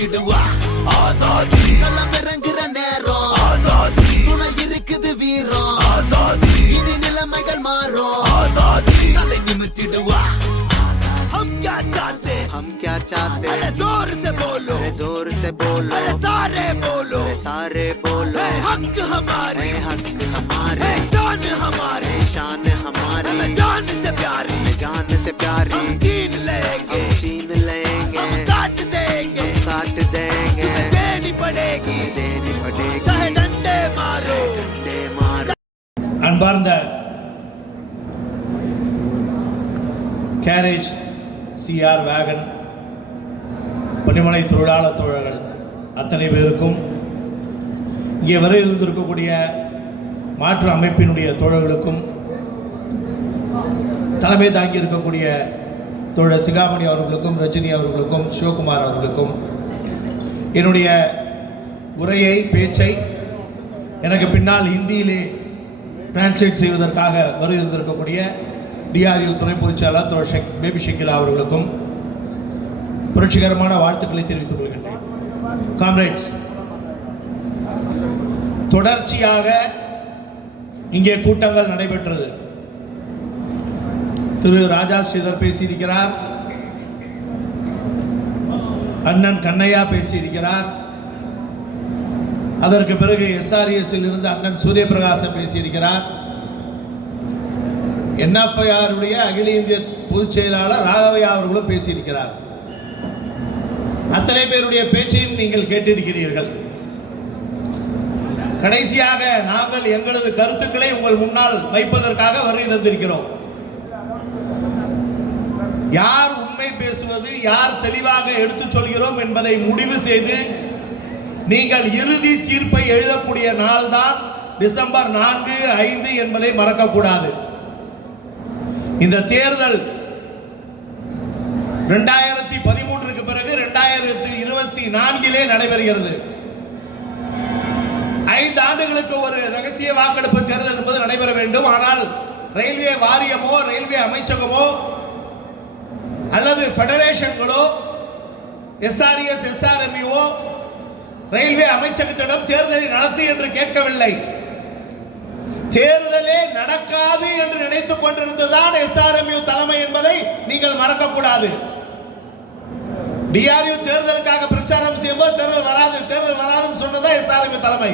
நிமித்திடுவா ஆசாதி களமிறங்குற நேரம் ஆசாதி துணை இருக்குது வீரம் ஆசாதி இனி நிலைமைகள் மாறும் ஆசாதி தலை நிமித்திடுவா हम क्या चाहते अरे जोर से बोलो अरे सारे बोलो हक हमारे शान हमारे जान से प्यारी हम छीन लेंगे हम काट देंगे देनी पड़ेगी चाहे डंडे मारो அன்பார்ந்த கேரேஜ் சிஆர் வேகன் பணிமனை தொழிலாளர் தோழர்கள் அத்தனை பேருக்கும் இங்கே வர இருந்திருக்கக்கூடிய மாற்று அமைப்பினுடைய தோழர்களுக்கும் தலைமை தாங்கி இருக்கக்கூடிய தோழர் சிகாமணி அவர்களுக்கும் ரஜினி அவர்களுக்கும் சிவகுமார் அவர்களுக்கும் என்னுடைய உரையை பேச்சை எனக்கு பின்னால் ஹிந்தியிலே டிரான்ஸ்லேட் செய்வதற்காக வர இருந்திருக்கக்கூடிய டிஆர்யூ துணை பொதுச்செயலாளர் தோழர் பேபி ஷக்கீலா அவர்களுக்கும் புரட்சிகரமான வாழ்த்துக்களை தெரிவித்துக் கொள்கின்றேன். காம்ரேட்ஸ், தொடர்ச்சியாக இங்கே கூட்டங்கள் நடைபெற்றது. திரு ராஜா ஸ்ரீதர் பேசியிருக்கிறார், அண்ணன் கண்ணையா பேசியிருக்கிறார், அதற்கு பிறகு எஸ்ஆர்எஸ்ஸில் இருந்து அண்ணன் சூரியபிரகாசம் பேசியிருக்கிறார், என்எஃப்ஐஆருடைய அகில இந்திய பொதுச் செயலாளர் ராகவையா அவர்களும் பேசியிருக்கிறார். அத்தனை பேருடைய பேச்சையும் நீங்கள் கேட்டிருக்கிறீர்கள். கடைசியாக நாங்கள் எங்களது கருத்துக்களை உங்கள் முன்னால் வைப்பதற்காக வருகை தந்திருக்கிறோம். யார் உண்மை பேசுவது, யார் தெளிவாக எடுத்துச் சொல்கிறோம் என்பதை முடிவு செய்து நீங்கள் இறுதி தீர்ப்பை எழுதக்கூடிய நாள் தான் டிசம்பர் 4, 5 என்பதை மறக்கக்கூடாது. இந்த தேர்தல் 2013க்கு பிறகு 2024 நடைபெறுகிறது. 5 ஆண்டுகளுக்கு ஒரு ரகசிய வாக்கெடுப்பு தேர்தல் என்பது நடைபெற வேண்டும். ஆனால் ரயில்வே வாரியமோ ரயில்வே அமைச்சகமோ அல்லது ஃபெடரேஷன்களோ எஸ்ஆர்எஸ் எஸ்ஆர்எம்இஓ ரயில்வே அமைச்சகத்திடம் தேர்தலை நடத்து என்று கேட்கவில்லை. தேர்தலே நடக்காது என்று நினைத்துக் கொண்டிருந்ததுதான் எஸ்ஆர்எம்யூ தலைமை என்பதை நீங்கள் மறக்கக்கூடாது. டிஆர்யூ தேர்தலுக்காக பிரச்சாரம் செய்யும்போது தேர்தல் வராதுன்னு சொன்னதா எஸ்ஆர்எம்யூ தலைமை.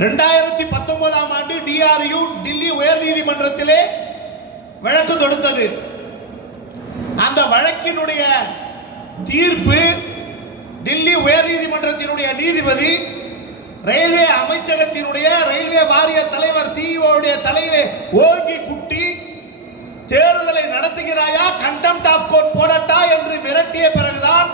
2019ஆம் ஆண்டு டிஆர்யூ டில்லி உயர் நீதிமன்றத்திலே வழக்கு தொடுத்தது. அந்த வழக்கினுடைய தீர்ப்பு டில்லி உயர் நீதிமன்றத்தினுடைய நீதிபதி ரயில்வே அமைச்சகத்தினுடைய ரயில்வே வாரிய தலைவர் சிஇஓ தலையிலே ஓங்கி குட்டி தேர்தலை நடத்துகிறாயா, கண்டெம்ட் ஆஃப் கோர்ட் போடட்டா என்று மிரட்டிய பிறகுதான்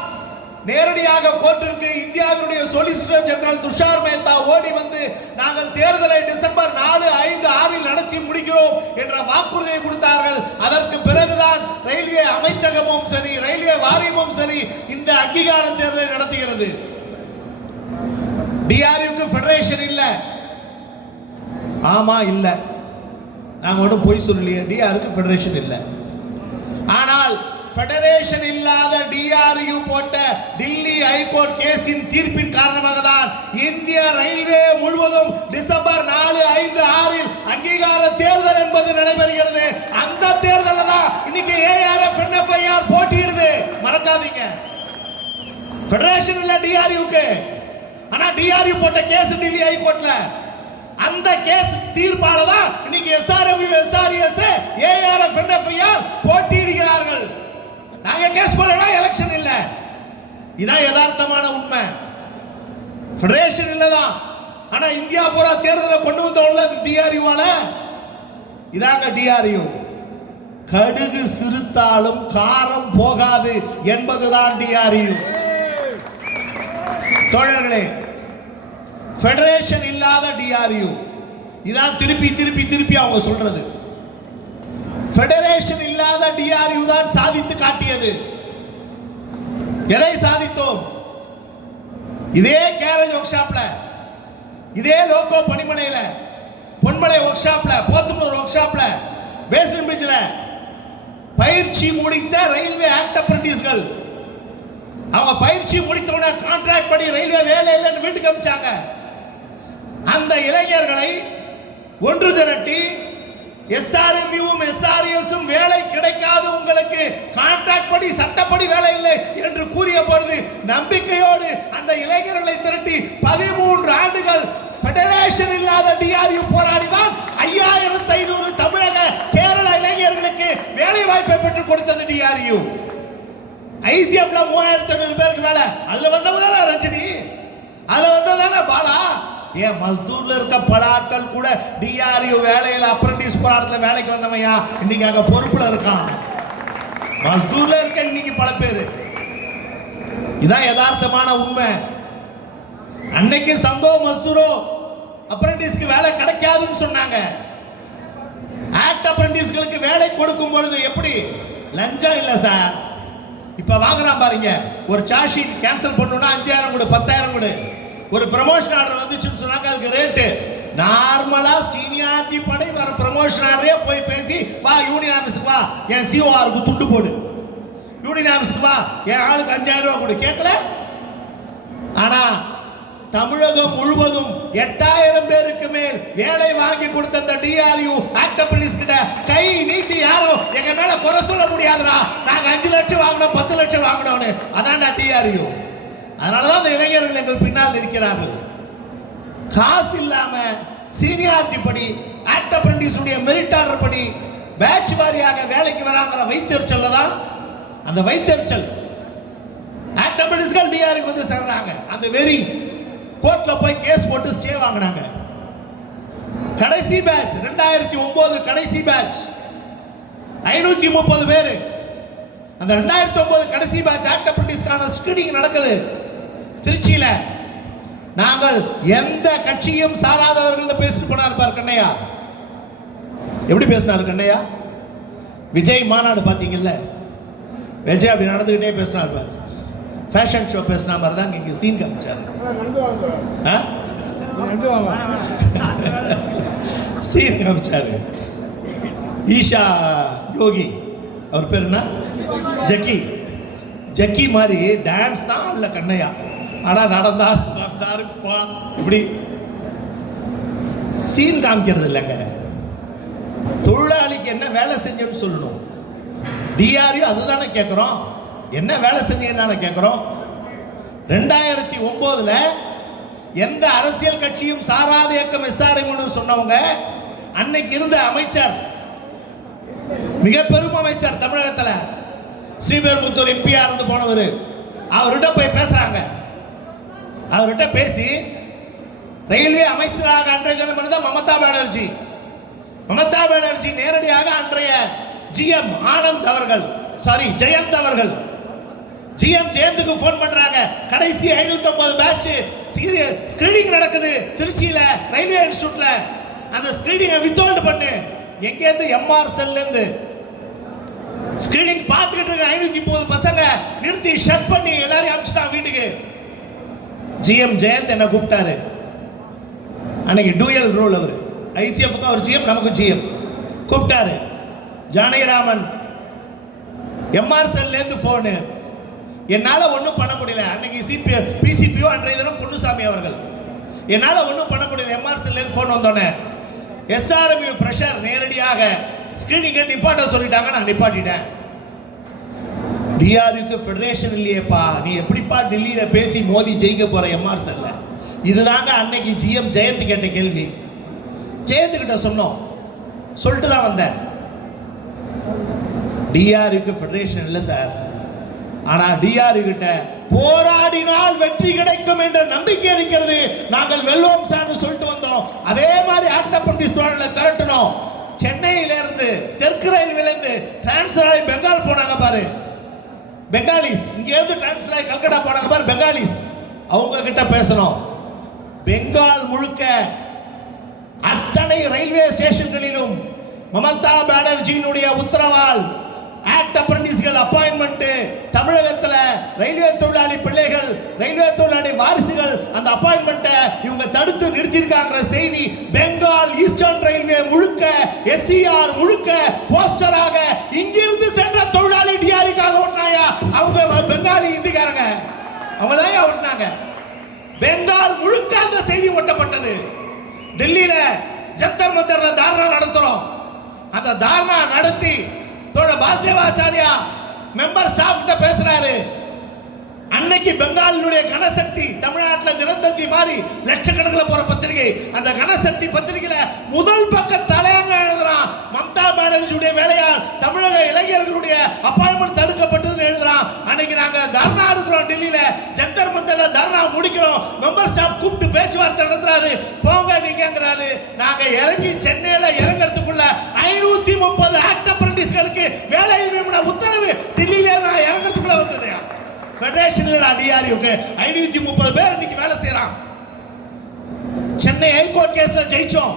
நேரடியாக கோர்ட்டிற்கு இந்தியாவினுடைய சொலிசிட்டர் ஜெனரல் துஷார் மேத்தா ஓடி வந்து நாங்கள் தேர்தலை டிசம்பர் 4, 5, 6 நடத்தி முடிக்கிறோம் என்ற வாக்குறுதியை கொடுத்தார்கள். அதற்கு பிறகுதான் ரயில்வே அமைச்சகமும் சரி ரயில்வே வாரியமும் சரி இந்த அங்கீகார தேர்தலை நடத்துகிறது. டிஆர்யூக்கு ஃபெடரேஷன் இல்ல, ஆமா இல்ல, நாங்க ஒன்றும் போய் சொல்லலையே, டிஆர்யூக்கு ஃபெடரேஷன் இல்ல. ஆனால் ஃபெடரேஷன் இல்லாத டிஆர்யூ போட்ட டில்லி ஹைகோர்ட் கேஸின் தீர்ப்பின் காரணமாக தான் இந்திய ரயில்வே முழுவதும் டிசம்பர் 4, 5, 6 அங்கீகார தேர்தல் என்பது நடைபெறுகிறது. அந்த தேர்தலில் தான் இன்னைக்கு ஏஆர்எஃப் என்எஃப்ஐஆர் போட்டியிடுது, மறக்காதீங்க. ஃபெடரேஷன் இல்ல டிஆர்யூக்கு, ஆனா டிஆர்யூ போட்ட கேஸ் டில்லி ஹைகோர்ட்ல, அந்த கேஸ் தீர்ப்பால தான் இன்னைக்கு எஸ்ஆர்எம்யூ எஸ்ஆர்எஸ் ஏஆர்எஃப் என்எஃப்ஐஆர் போட்டியிடுகிறார்கள். நாங்க கேஸ் போடலனா எலெக்ஷன் இல்ல, இதான் யதார்த்தமான உண்மை. ஃபெடரேஷன் இல்லதான், ஆனா இந்தியா பூரா தேர்தலை கொண்டு வந்தோம்ல டிஆர்யூவால, இதாங்க டிஆர்யூ. கடுகு சிறுத்தாலும் காரம் போகாது என்பதுதான் டிஆர்யூ. தோழர்களே, ஃபெடரேஷன் இல்லாத டிஆர்யூ, இதான் திருப்பி திருப்பி திருப்பி அவங்க சொல்றது. ஃபெடரேஷன் இல்லாத டிஆர்யூ தான் சாதித்து காட்டியது. எதை சாதித்தோம்? இதே கேரேஜ் ஒர்க் ஷாப்ல, இதே லோகோ பணிமனையில, பொன்மலை ஒர்க் ஷாப்ல, போத்தனூர் ஒர்க் ஷாப்ல, பேசன் பிரிட்ஜ்ல பயிற்சி முடித்த ரயில்வே ஆக்ட் அப்ரண்டிஸ்கள் அவங்க பயிற்சி முடித்தவுடனே கான்ட்ராக்ட் படி ரயில்வே வேலை இல்லைன்னு வீட்டுக்கு அனுப்பிச்சாங்க. அந்த இளைஞர்களை ஒன்று திரட்டி எஸ்ஆர்எம்யூவும் எஸ்ஆர்எஸும் வேலை கிடைக்காது, உங்களுக்கு கான்ட்ராக்ட் படி சட்டப்படி வேலை இல்லை என்று கூறிய பொழுது நம்பிக்கையோடு அந்த இளைஞர்களை திரட்டி 13 ஆண்டுகள் ஃபெடரேஷன் இல்லாத டிஆர்யூ போராடிதான் 5500 தமிழக கேரள இளைஞர்களுக்கு வேலை வாய்ப்பை பெற்றுக் கொடுத்தது டிஆர்யூ. ஐசிஎஃப்ல 3500 பேருக்கு வேலை, அதுல வந்தவங்க ரஜினி, அதுல வந்ததானே பாலா. ஏன் மஸ்தூர்ல இருக்க பல ஆட்கள் கூட டிஆர்யூ வேலையில அப்ரண்டிஸ் போராட்டத்தில் வேலைக்கு வந்தவையா இன்னைக்கு அங்க பொறுப்புல இருக்கான். மஸ்தூர்ல இருக்க இன்னைக்கு பல பேர். இதான் யதார்த்தமான உண்மை. அன்னைக்கு சங்கோ மஸ்தூரோ அப்ரண்டிஸ்க்கு வேலை கிடைக்காதுன்னு சொன்னாங்க. ஆக்ட் அப்ரண்டிஸ்களுக்கு வேலை கொடுக்கும் பொழுது எப்படி லஞ்சம் இல்ல சார். இப்ப வாங்குறான் பாருங்க, ஒரு சார்ஜ் ஷீட் கேன்சல் பண்ணணும்னா 5000 கொடு, 10000 கொடு. ஒரு ப்ரமோஷன் ஆர்டர் வந்துச்சுன்னு சொன்னாங்க, அதுக்கு ரேட்டு நார்மலா சீனியாரிட்டி படை வர ப்ரமோஷன் ஆர்டரே போய் பேசி வா யூனியன் ஆஃபீஸுக்கு வா, என் சிஓஆருக்கு துண்டு போடு, யூனியன் ஆஃபீஸுக்கு வா என் ஆளுக்கு 5000 ரூபாய் கொடு கேட்கல. ஆனா தமிழகம் முழுவதும் 8000 பேருக்கு மேல் வேலை வாங்கி கொடுத்த அந்த டிஆர்யூ ஆக்ட் அப்ரண்டிஸ் கிட்ட கை நீட்டி யாரும் எங்க மேல குறை சொல்ல முடியாதுடா, நாங்க 5 லட்சம் வாங்கினோம் 10 லட்சம் வாங்கினோம்னு. அதான்டா டிஆர்யூ. அதனாலதான் அந்த இளைஞர்கள் எங்கள் பின்னால் இருக்கிறார்கள். காசு இல்லாம சீனியாரிட்டி படி ஆக்ட் அப்ரண்டிஸ் உடைய மெரிட் ஆர்டர் படி பேட்ச் வாரியாக வேலைக்கு வராங்கிற வைத்தறிச்சல் தான். அந்த வைத்தறிச்சல் ஆக்ட் அப்ரண்டிஸ்கள் டிஆர்யூ வந்து சேர்றாங்க. அந்த வெறி கோர்ட்ல போய் கேஸ் போட்டு ஸ்டே வாங்கினாங்க. கடைசி பேட்ச் 2009 கடைசி பேட்ச் 530 பேர். அந்த 2009 கடைசி பேட்ச் ஆக்ட் அப்ரண்டிஸ்கான ஸ்கிரீனிங் நடக்குது திருச்சியில. நாங்கள் எந்த கட்சியும் சாராதவர்கள் பேசிட்டு போனார் பார் கண்ணையா. எப்படி பேசினார் கண்ணையா? விஜய் மாநாடு பாத்தீங்கல்ல, விஜய் அப்படி நடந்துகிட்டே பேசினார் பார். ஃபேஷன் ஷோ பேசின மாதிரி தான் இங்கே சீன் காமிச்சாரு. சீன் காமிச்சாரு. ஈஷா யோகி அவர் பேர் என்ன, ஜக்கி. ஜக்கி மாதிரி டான்ஸ் தான் இல்ல கண்ணையா. ஆனா நடந்தாரு இப்படி சீன் காமிக்கிறது இல்லைங்க. தொழிலாளிக்கு என்ன வேலை செஞ்சோன்னு சொல்லணும். டிஆர்யூ அதுதானே கேட்கிறோம், என்ன வேலை செஞ்சீங்கன்னு தானே கேட்கிறோம். 2009 எந்த அரசியல் கட்சியும் சாராத இயக்கம் எஸ்ஆர்எம் சொன்னவங்க அன்னைக்கு இருந்த அமைச்சர், மிக பெரும் அமைச்சர் தமிழகத்தில் ஸ்ரீபெரும்புத்தூர் எம்பியா இருந்து போனவர், அவர்கிட்ட போய் பேசுறாங்க. அவர்கிட்ட பேசி ரயில்வே அமைச்சராக அன்றைய தினம் இருந்த மமதா பானர்ஜி. மமதா பானர்ஜி நேரடியாக அன்றைய ஜிஎம் ஆனந்த் அவர்கள், சாரி ஜெயந்த் அவர்கள், ஜிஎம் ஜெயந்துக்கு போன் பண்றாங்க. கடைசி 550 பேட்ச் ஸ்கிரீனிங் நடக்குது திருச்சியில ரயில்வே இன்ஸ்டிடியூட்ல. அந்த ஸ்கிரீனிங்கை வித்ஹோல்ட் பண்ணு. எங்க இருந்து? எம்ஆர் செல்ல இருந்து. ஸ்கிரீனிங் பார்த்துக்கிட்டு இருக்க 530 பசங்க நிறுத்தி ஷட் பண்ணி எல்லாரையும் அனுப்பிச்சிட்டாங்க வீட்டுக்கு. ஜிஎம் ஜெயந்த் என்ன கூப்பிட்டாரு. அன்னைக்கு டூயல் ரோல், அவர் ஐசிஎஃப்க்கு அவர் ஜிஎம், நமக்கு ஜிஎம். கூப்பிட்டாரு. ஜானகிராமன் எம்ஆர் செல்ல இருந்து போனு. என்னால ஒன்றும் பண்ண முடியல. அன்னைக்கு பிசிபிஓ அன்றைய தினம் பொன்னுசாமி அவர்கள், என்னால ஒன்றும் பண்ண முடியல. எம்ஆர் செல்ல இருந்து போன் வந்தோடனே எஸ்ஆர்எம்யூ பிரஷர் நேரடியாக ஸ்கிரீனிங்கை நிப்பாட்ட சொல்லிட்டாங்க. நான் நிப்பாட்டிட்டேன். டிஆர்யூக்கு ஃபெடரேஷன் இல்லையேப்பா, நீ எப்படிப்பா டெல்லியில பேசி மோதி ஜெயிக்க போற எம்ஆர் செல்ல? இதுதாங்க அன்னைக்கு ஜிஎம் ஜெயந்த் கேட்ட கேள்வி. ஜெயந்த் கிட்ட சொன்னோம், சொல்லிட்டு தான் வந்தேன். டிஆர்யூக்கு ஃபெடரேஷன் இல்லை சார், ஆனா டிஆர்யூ கிட்ட போராடினால் வெற்றி கிடைக்கும் என்ற நம்பிக்கை இருக்கிறது, நாங்கள் வெல்வோம் சார் சொல்லிட்டு வந்தோம். அதே மாதிரி ஆக்ட் அப்ரண்டிஸ் தொழிலை திரட்டணும். சென்னையில இருந்து தெற்கு ரயில்வேல இருந்து டிரான்ஸ்ஃபர் ஆகி பெங்கால் போனாங்க பாரு, பெங்காலிஸ். இங்க இருந்து டிரான்ஸ்ஃபர் ஆகி கல்கட்டா போனாங்க பாரு பெங்காலிஸ். அவங்க கிட்ட பேசணும். பெங்கால் முழுக்க அத்தனை ரயில்வே ஸ்டேஷன்களிலும் மமதா பானர்ஜியினுடைய உத்தரவால் ஆக்ட் அப்ரண்டிஸ்கள் அப்பாயின்மெண்ட். தமிழகத்தில் ரயில்வே தொழிலாளி பிள்ளைகள், ரயில்வே தொழிலாளி வாரிசுகள் அந்த அப்பாயின்மெண்ட்டை இவங்க தடுத்து நிறுத்தியிருக்காங்கிற செய்தி பெங்கால் ஈஸ்டர்ன் ரயில்வே முழுக்க, எஸ்சிஆர் முழுக்க போஸ்டராக இங்கிருந்து சென்ற தொழிலாளி டிஆர்யூக்காக ஓட்டினாயா அவங்க பெங்காலி இந்திக்காரங்க. அவங்க தான் ஒட்டினாங்க. பெங்கால் முழுக்க அந்த செய்தி ஒட்டப்பட்டது. டெல்லியில ஜந்தர் மந்தர்ல தாரணா நடத்துறோம். அந்த தாரணா நடத்தி தோழ வாசுதேவாச்சாரியா மெம்பர் ஸ்டாஃப் கிட்ட பேசுறாரு. அன்னைக்கு பெங்காலினுடைய கனசக்தி தமிழ்நாட்டில் தினத்தந்தி மாதிரி லட்சக்கணக்கில் போற பத்திரிகை, அந்த கனசக்தி பத்திரிகையில முதல் பக்க தலையங்க எழுதுறான். மம்தா பானர்ஜியுடைய வேலையால் தமிழக இளைஞர்களுடைய அப்பாயின்மெண்ட் தடுக்கப்பட்டதுன்னு எழுதுறான். அன்னைக்கு நாங்க தர்ணா எடுக்கிறோம், டெல்லியில ஜந்தர் மந்தர்ல தர்ணா முடிக்கிறோம். மெம்பர் ஸ்டாஃப் கூப்பிட்டு பேச்சுவார்த்தை நடத்துறாரு. போங்க நீங்கிறாரு. நாங்க இறங்கி சென்னையில இறங்குறதுக்குள்ள 530 ஆக்ட் அப்ரண்டிஸ்களுக்கு வேலை நியமன உத்தரவு டெல்லியில நான் இறங்குறதுக்குள்ள வந்தது. ஃபெடரேஷன்ல டிஆர்யூக்கு 530 பேர் இன்னைக்கு வேலை செய்யறான். சென்னை ஹைகோர்ட் கேஸ்ல ஜெயிச்சோம்.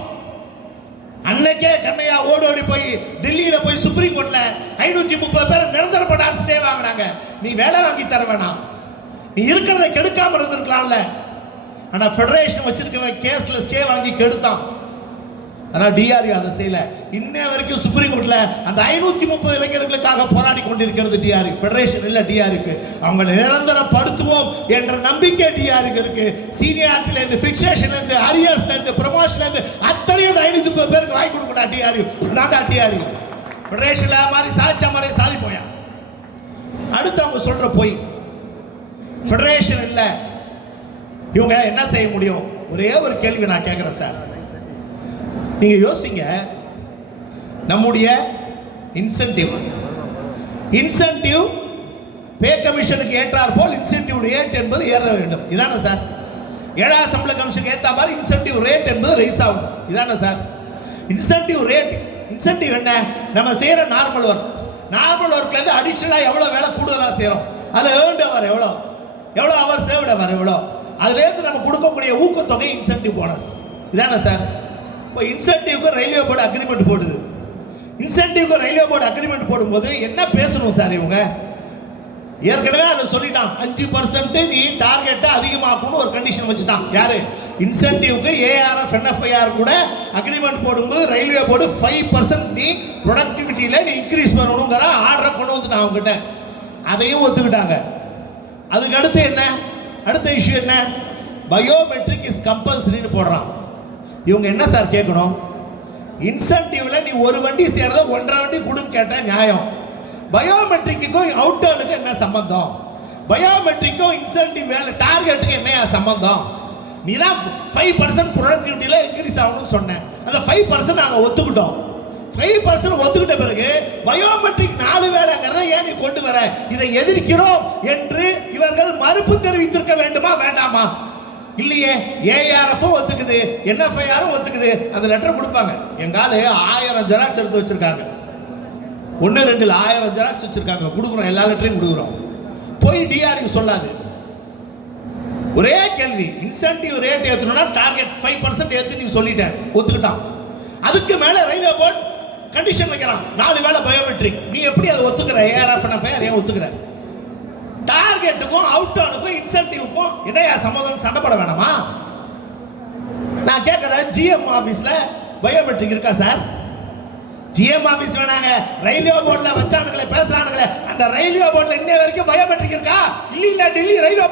அன்னைக்கே கண்ணையா ஓடோடி போய் டெல்லியில போய் சுப்ரீம் கோர்ட்ல 530 பேர் நிரந்தர படார் ஸ்டே வாங்கினாங்க. நீ வேலை வாங்கி தர வேணாம், நீ இருக்கிறத கெடுக்காம இருந்திருக்கலாம்ல. ஆனா ஃபெடரேஷன் வச்சிருக்க கேஸ்ல ஸ்டே வாங்கி கெடுத்தான். ஆனா டிஆர்யூ அதை செய்யல. இன்ன வரைக்கும் சுப்ரீம் கோர்ட்ல அந்த 530 இளைஞர்களுக்காக போராடி கொண்டிருக்கிறது டிஆர்யூ, ஃபெடரேஷன் இல்ல டிஆர்யூக்கு. அவங்களை நிரந்தரப்படுத்துவோம் என்ற நம்பிக்கை டிஆர்யூக்கு இருக்கு. சீனியாரிட்டில இருந்து, ஃபிக்சேஷன்ல இருந்து, அரியர்ஸ்ல இருந்து, ப்ரமோஷன்ல இருந்து அத்தனையும் 530 பேருக்கு வாங்கி கொடுக்கடா டிஆர்யூ. அதான்டா டிஆர்யூ. ஃபெடரேஷன்ல மாதிரி சாதிச்ச மாதிரி சாதி போயா. அடுத்து அவங்க சொல்ற போய் ஃபெடரேஷன் இல்ல, இவங்க என்ன செய்ய முடியும்? ஒரே ஒரு கேள்வி நான் கேட்கிறேன் சார், நீங்க யோசிங்க. நம்முடைய இன்சென்டிவ் பே கமிஷனுக்கு ஏற்றார் போல் இன்சென்டிவ் ரேட் என்பது ஏற வேண்டும். இதானே சார்? 7ஆம் சம்பள கமிஷனுக்கு ஏற்ற மாதிரி இன்சென்டிவ் ரேட் என்பது ரைஸ் ஆகும். இதானே சார் இன்சென்டிவ் ரேட்? இன்சென்டிவ் என்ன? நம்ம செய்யற நார்மல் ஒர்க்ல இருந்து அடிஷனலா எவ்வளவு வேலை கூடுதலா செய்யறோம், அது ஏர்ன்ட் அவர் எவ்வளவு அவர் சேவ்ட் அவர் எவ்வளோ, அதுல இருந்து நம்ம கொடுக்கக்கூடிய ஊக்கத்தொகை இன்சென்டிவ் போனஸ். இதானே சார்? இப்போ இன்சென்டிவ்க்கு ரயில்வே போர்டு அக்ரிமெண்ட் போடுது. இன்சென்டிவ்க்கு ரயில்வே போர்டு அக்ரிமெண்ட் போடும்போது என்ன பேசணும் சார்? இவங்க ஏற்கனவே அதை சொல்லிட்டான், 5% நீ டார்கெட்டை அதிகமாக்கணும்னு ஒரு கண்டிஷன் வச்சுட்டான். யாரு? இன்சென்டிவ்க்கு ஏஆர்எஃப் என்எஃப்ஐஆர் கூட அக்ரிமெண்ட் போடும்போது ரயில்வே போர்டு 5% நீ ப்ரொடக்டிவிட்டியில நீ இன்க்ரீஸ் பண்ணணுங்கிற ஆர்டரை கொண்டு வந்துட்டான் அவங்ககிட்ட. அதையும் ஒத்துக்கிட்டாங்க. அதுக்கு அடுத்து என்ன? அடுத்த இஷ்யூ என்ன? பயோமெட்ரிக் இஸ் கம்பல்சரின்னு போடுறான். இவங்க என்ன சார் கேட்கணும்? இன்சென்டிவ்ல நீ ஒரு வண்டி சேர்றத 1.5 வண்டி கொடுன்னு கேட்ட நியாயம். பயோமெட்ரிக்கும் அவுட்டர்னுக்கு என்ன சம்பந்தம்? பயோமெட்ரிக்கும் இன்சென்டிவ் வேலை டார்கெட்டுக்கு என்ன சம்பந்தம்? நீ தான் 5% ப்ரொடக்டிவிட்டியில இன்க்ரீஸ் ஆகணும்னு சொன்னேன். அந்த 5% நாங்கள் ஒத்துக்கிட்டோம். 5% ஒத்துக்கிட்ட பிறகு பயோமெட்ரிக் 4 வேலைங்கிறத ஏன் நீ கொண்டு வர? இதை எதிர்க்கிறோம் என்று இவர்கள் மறுப்பு தெரிவித்திருக்க வேண்டுமா வேண்டாமா? இல்லையே. ஏஆர்எஃப்பும் ஒத்துக்குது, என்எஃப்ஐஆரும் ஒத்துக்குது. அந்த லெட்டர் கொடுப்பாங்க. எங்கால 1000 ஜெராக்ஸ் எடுத்து வச்சிருக்காங்க. 1-2 1000 ஜெராக்ஸ் வச்சிருக்காங்க. கொடுக்குறோம், எல்லா லெட்டரையும் கொடுக்குறோம். போய் டிஆர்யூ சொல்லாது. ஒரே கேள்வி, இன்சென்டிவ் ரேட் ஏற்றணும்னா டார்கெட் 5% ஏற்று நீ சொல்லிட்டேன், ஒத்துக்கிட்டான். அதுக்கு மேல ரயில்வே போர்டு கண்டிஷன் வைக்கிறான், 4 வேலை பயோமெட்ரிக். நீ எப்படி அதை ஒத்துக்கிற? ஏஆர்எஃப் என்எஃப்ஐஆர் ஏன் ஒத்துக்கிற? டார்கெட்டுக்கும் அவுட்டர்னுக்கும் இன்சென்டிவ்க்கும் என்னையா சம்மதம்? சண்டை போட வேணாமா? நான் கேட்கிறேன், ஜிஎம் ஆபீஸ்ல பயோமெட்ரிக் இருக்கா சார்? ஜிஎம் ஆபீஸ் வேணாங்க, ரயில்வே போர்டுல வச்சானுங்களே பேசுறானுங்களே, அந்த ரயில்வே போர்டுல இன்னை வரைக்கும் பயோமெட்ரிக் இருக்கா? இல்ல டெல்லி ரயில்வே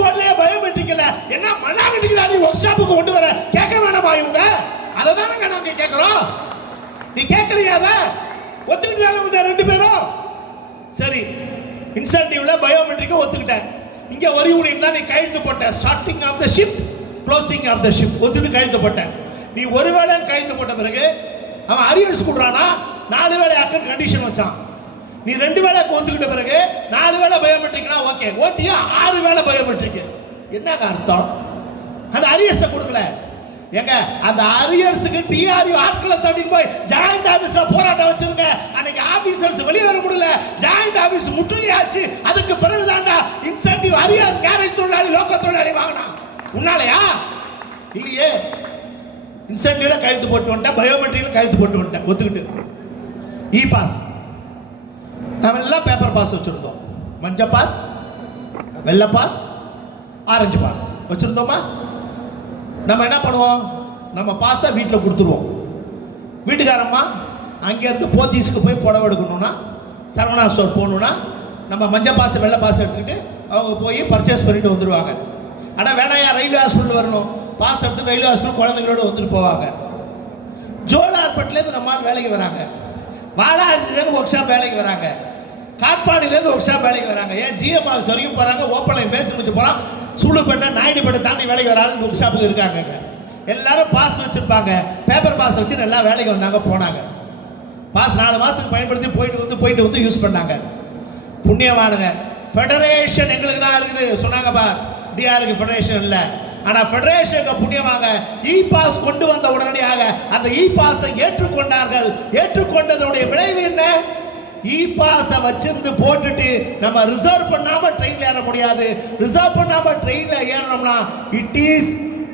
போர்டுல பயோமெட்ரிக் இல்ல. என்ன மண்ணாங்கட்டிக்கு நீ ஒர்க் ஷாப்புக்கு கொண்டு வர கேட்க வேணாமா இவங்க? அதை தானங்க நாங்க கேட்கிறோம். நீ கேட்கலையா? அதை ஒத்துக்கிட்டு தானே வந்த 2 பேரும். சரி, இன்சென்டிவ்ல பயோமெட்ரிக் ஒத்துக்கிட்டேன். இங்க ஒரு யூனிட் தான் நீ கையெழுத்து போட்ட. Starting of the shift, closing of the shift ஒத்துக்கிட்டு கையெழுத்து போட்ட. நீ ஒரு வேளை கையெழுத்து போட்ட பிறகு அவன் அரியர்ஸ் கொடுறானா 4 வேளை ஆக்க கண்டிஷன் வச்சான். நீ 2 வேளைக்கு ஒத்துக்கிட்ட பிறகு 4 வேளை பயோமெட்ரிக்னா ஓகே, ஓட்டியா 6 வேளை பயோமெட்ரிக். என்னங்க அர்த்தம்? அந்த அரியர்ஸை கொடுக்கல. எங்க அந்த அரியர்ஸுக்கு டிஆர்யூ ஆட்களை தட்டின்னு போய் ஜாயிண்ட் ஆபீஸ்ல போராட்டம் வச்சிருங்க. அன்னைக்கு ஆபீசர்ஸ் வெளியே வர முடியல, ஜாயிண்ட் ஆபீஸ் முற்றுகையாச்சு. அதுக்கு பிறகு தான்டா இன்சென்டிவ் அரியர்ஸ் கேரேஜ் தொழிலாளி, லோக்க தொழிலாளி வாங்கினா. உன்னாலயா? இல்லையே. இன்சென்டிவ்ல கையெழுத்து போட்டு வந்துட்டேன், பயோமெட்ரிக்ல கையெழுத்து போட்டு வந்துட்டேன், ஒத்துக்கிட்டு. இ பாஸ் நம்ம எல்லாம் பேப்பர் பாஸ் வச்சிருந்தோம். மஞ்சள் பாஸ், வெள்ளை பாஸ், ஆரஞ்சு பாஸ் வச்சிருந்தோமா? நம்ம என்ன பண்ணுவோம்? நம்ம பாஸை வீட்டில் கொடுத்துருவோம். வீட்டுக்காரம்மா அங்கேருந்து போத்தீஸுக்கு போய் புடவை எடுக்கணும்னா, சரவணா ஸ்டோர் போகணுன்னா நம்ம மஞ்சள் பாஸ் வெள்ளை பாஸ் எடுத்துக்கிட்டு அவங்க போய் பர்ச்சேஸ் பண்ணிட்டு வந்துடுவாங்க. ஆனால் வேணாயா ரயில்வே ஹாஸ்பிட்டல் வரணும், பாஸ் எடுத்து ரயில்வே ஹாஸ்பிட்டல் குழந்தைங்களோட வந்துட்டு போவாங்க. ஜோலார்பேட்லேருந்து நம்மால் வேலைக்கு வராங்க, வாலாஜிலேருந்து ஒர்க் ஷாப் வேலைக்கு வராங்க, காட்பாடியிலேருந்து ஒர்க் ஷாப் வேலைக்கு வராங்க, ஏன் ஜிஎம் ஆஃபீஸ் வரைக்கும் போகிறாங்க, ஓப்பன் லைன் பேசி முடிச்சு போகிறான், சூளுப்பேட்டை நாயுடுபேட்டை தாண்டி வேலைக்கு வர ஆள் ஒர்க் ஷாப்புக்கு இருக்காங்க. எல்லாரும் பாஸ் வச்சுருப்பாங்க, பேப்பர் பாஸ் வச்சு நல்லா வேலைக்கு வந்தாங்க போனாங்க. பாஸ் 4 மாதத்துக்கு பயன்படுத்தி போயிட்டு வந்து யூஸ் பண்ணாங்க. புண்ணியவானுங்க, ஃபெடரேஷன் எங்களுக்கு தான் இருக்குது சொன்னாங்க பார், டிஆருக்கு ஃபெடரேஷன் இல்லை. ஆனால் ஃபெடரேஷனுக்கு புண்ணியமாக இ பாஸ் கொண்டு வந்த உடனடியாக அந்த இ பாஸை ஏற்றுக்கொண்டார்கள். ஏற்றுக்கொண்டதனுடைய விளைவு என்ன? இ பாஸை வச்சிருந்து போட்டுட்டு நம்ம ரிசர்வ் பண்ணாம ட்ரெயின்ல ஏற முடியாது. ரிசர்வ் பண்ணாம ட்ரெயின்ல ஏறணும்னா it is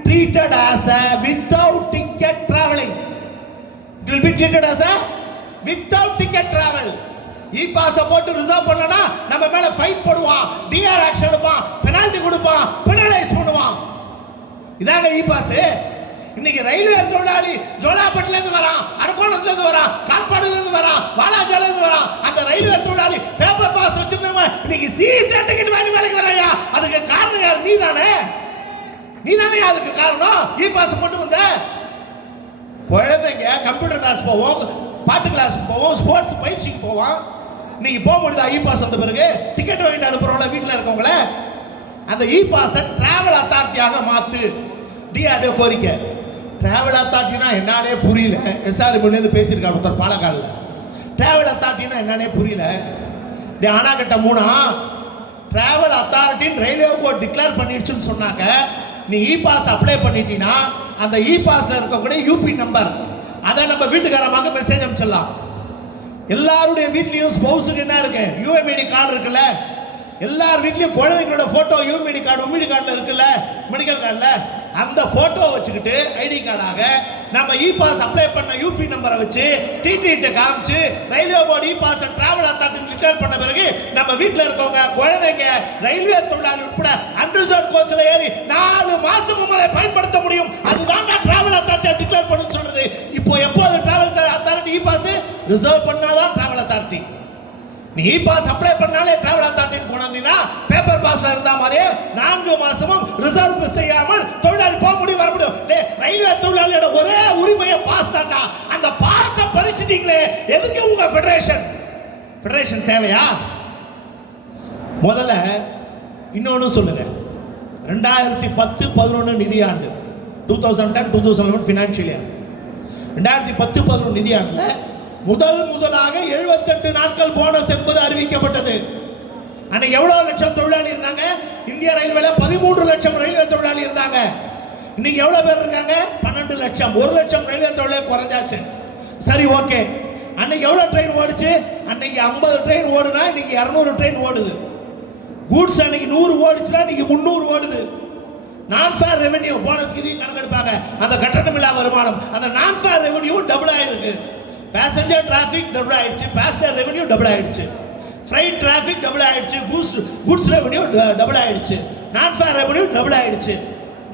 treated as a without ticket traveling. It will be treated as a without ticket travel. இ பாஸை போட்டு ரிசர்வ் பண்ணலனா நம்ம மேல ஃபைன் போடுவான், டிஆர் ஆக்ஷன் எடுப்பான், பெனால்டி கொடுப்பான், பெனலைஸ் பண்ணுவான். இதாங்க இ பாஸ். இன்னைக்கு ரயில்வே தொழிலாளி ஜோலாப்பேட்ல இருந்து வரான், அரக்கோணத்துல இருந்து வரான், காட்பாடில இருந்து வரான், வாலாஜால இருந்து வரான். அந்த ரயில்வே தொழிலாளி பேப்பர் பாஸ் வச்சிருந்தவன் இன்னைக்கு சிசி டிக்கெட் வாங்கி வேலைக்கு வராயா? அதுக்கு காரணம் யார்? நீதானே அதுக்கு காரணம். இ பாஸ் கொண்டு வந்த குழந்தைங்க கம்ப்யூட்டர் கிளாஸ் போவோம், பாட்டு கிளாஸுக்கு போவோம், ஸ்போர்ட்ஸ் பயிற்சிக்கு போவோம். இன்னைக்கு போக முடியுதா? இ பாஸ் வந்த பிறகு டிக்கெட் வாங்கிட்டு அனுப்புறோம்ல வீட்டில் இருக்கவங்கள, அந்த இ பாஸை டிராவல் அத்தாரிட்டியாக மாற்று. டிஆர்டிஓ கோரிக்கை. டிராவல் அத்தாரிட்டினா என்னன்னே புரியல. எஸ்ஆர்எம்லேருந்து பேசியிருக்காரு ஒருத்தர் பாலக்காடில். டிராவல் அத்தாரிட்டினா என்னன்னே புரியல. ஆனாகட்ட 3 டிராவல் அத்தாரிட்டின்னு ரயில்வே போர்ட் டிக்ளேர் பண்ணிடுச்சுன்னு சொன்னாக்க, நீ இ பாஸ் அப்ளை பண்ணிட்டீங்கன்னா அந்த இ பாஸ்ல இருக்கக்கூடிய யூபி நம்பர் அதை நம்ம வீட்டுக்காரமாக மெசேஜ் அனுப்பிச்சிடலாம். எல்லாருடைய வீட்லயும் ஸ்பௌஸுக்கு என்ன இருக்கு? யூஎம்ஐடி கார்டு இருக்குல்ல. எல்லார் வீட்லயும் குழந்தைங்களோட போட்டோ யூஎம்ஐடி கார்டு உமிடி கார்டுல இருக்குல்ல, மெடிக்கல் கார்டுல. அந்த போட்டோ வச்சுக்கிட்டு ஐடி கார்டாக நம்ம இ பாஸ் அப்ளை பண்ண யூபி நம்பரை வச்சு டிடிட்ட காமிச்சு railway board e pass travel authority declare பண்ண பிறகு நம்ம வீட்டில் இருக்கவங்க குழந்தைங்க ரயில்வே தொழிலாளி உட்பட அன்ரிசர்வ் கோச்ல ஏறி 4 மாசமும் அதை பயன்படுத்த முடியும். அதுதான் டிராவல் அத்தாரிட்டி டிக்ளேர் பண்ணு சொல்றது. இப்போ எப்போது travel authority e pass reserve பண்ணாதான் டிராவல் அத்தாரிட்டி. நீ இ பாஸ் அப்ளை பண்ணாலே டிராவல் அத்தாரிட்டி கொண்டாந்தீங்கன்னா பேப்பர் பாஸ்ல இருந்தா மாதிரியே 4 மாசமும் ரிசர்வ் செய்யாமல் தொழிலாளி போக முடியும், வர முடியும். ரயில்வே தொழிலாளியோட ஒரே உரிமையை பாஸ் தாண்டா. அந்த பாஸை பறிச்சிட்டீங்களே, எதுக்கு உங்க ஃபெடரேஷன் தேவையா? முதல்ல இன்னொன்னு சொல்லுங்க. 2010-11 நிதியாண்டு 2010-2011 ஃபினான்ஷியல் இயர் 2010-11 நிதியாண்டுல முதலாக 78 நாட்கள் போனஸ் என்பது அறிவிக்கப்பட்டது. அன்னைக்கு எவ்வளவு லட்சம் தொழிலாளி இருந்தாங்க? இந்திய ரயில்வேல 13 லட்சம் ரயில்வே தொழிலாளி இருந்தாங்க. இன்னைக்கு எவ்வளவு பேர் இருக்காங்க? 12 லட்சம். 1 லட்சம் ரயில்வே தொழிலாளி குறைஞ்சாச்சு. சரி, ஓகே. அன்னைக்கு எவ்வளவு ட்ரெயின் ஓடுச்சு? அன்னைக்கு 50 ட்ரெயின் ஓடுனா இன்னைக்கு 200 ட்ரெயின் ஓடுது. கூட்ஸ் அன்னைக்கு 100 ஓடுச்சுன்னா இன்னைக்கு 300 ஓடுது. நான் ஃபேர் ரெவென்யூ போனஸ் இது கணக்கெடுப்பாங்க. அந்த கட்டணமில்லா வருமானம், அந்த நான் ஃபேர் ரெவென்யூ டபுள் ஆயிருக்கு. பேசஞ்சர் டிராஃபிக் டபுள் ஆயிடுச்சு, பேசஞ்சர் ரெவென்யூ டபுள் ஆயிடுச்சு, ஃப்ரைட் டிராஃபிக் டபுள் ஆயிடுச்சு, குட்ஸ் ரெவென்யூ டபுள் ஆயிடுச்சு, நான் ஃபேர் ரெவென்யூ டபுள் ஆயிடுச்சு.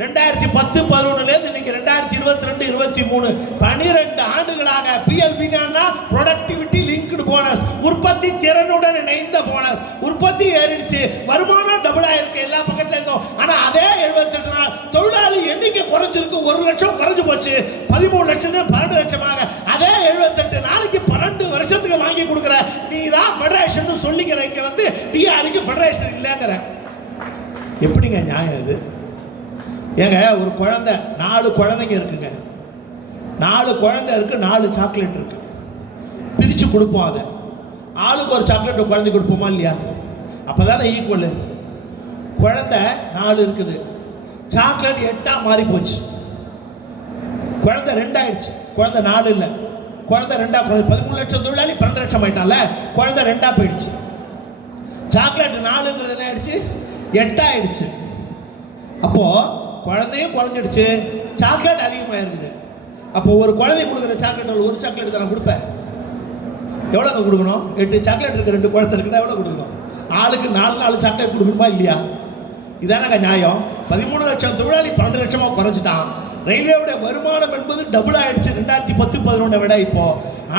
2010-11 இன்னைக்கு 2022-23 12 ஆண்டுகளாக பிஎல்பினா ப்ரொடக்டிவிட்டி லிங்க்டு போனஸ், உற்பத்தி திறனுடன் இணைந்த போனஸ். உற்பத்தி ஏறிடுச்சு, வருமானம் டபுள் ஆயிருக்கு எல்லா பக்கத்துல இருந்தோம். ஆனா அதே 78 நாள் தொழிலாளி எண்ணிக்கை குறைஞ்சிருக்கு. 1 லட்சம் குறைஞ்சு போச்சு. 13 லட்சம் 12 லட்சமாக. அதே 78 நாளைக்கு 12 வருஷத்துக்கு வாங்கி கொடுக்குற நீ தான் ஃபெடரேஷன் சொல்லிக்கிற. இங்க வந்து டிஆருக்கு ஃபெடரேஷன் இல்லைங்கிற. எப்படிங்க நியாயம் இது? ஏங்க, ஒரு குழந்தை 4 குழந்தைங்க இருக்குங்க. 4 குழந்தை இருக்கு, 4 சாக்லேட் இருக்கு. பிரிச்சு கொடுப்போம். அதை ஆளுக்கு ஒரு சாக்லேட் குழந்தை கொடுப்போமா இல்லையா? அப்பதானே ஈக்குவல். குழந்தை 4 இருக்குது, சாக்லேட் 8 மாறி போச்சு. குழந்தை 2 ஆயிடுச்சு, குழந்தை 4 இல்லை, குழந்தை 2 குழந்தை 13 லட்சம் தொழிலாளி 12 லட்சம் ஆயிட்டான்ல, குழந்தை 2 போயிடுச்சு. சாக்லேட் 4ங்கிறது என்ன ஆயிடுச்சு? 8 ஆயிடுச்சு. அப்போ குழந்தையும் குறைஞ்சிடுச்சு, சாக்லேட் அதிகமாக இருக்குது. அப்போ ஒரு குழந்தை கொடுக்குற சாக்லேட் ஒரு சாக்லேட் தானே கொடுப்பேன். எவ்வளோங்க கொடுக்கணும்? 8 சாக்லேட் இருக்கு, 2 குழந்தை இருக்குன்னா எவ்வளோ கொடுக்கணும்? ஆளுக்கு 4 சாக்லேட் கொடுக்கணுமா இல்லையா? இதானங்க நியாயம்? 13 லட்சம் தொழிலாளி 12 லட்சமா குறைஞ்சிட்டான். ரயில்வேவுடைய வருமானம் என்பது டபுள் ஆயிடுச்சு 2010-11 விட இப்போ.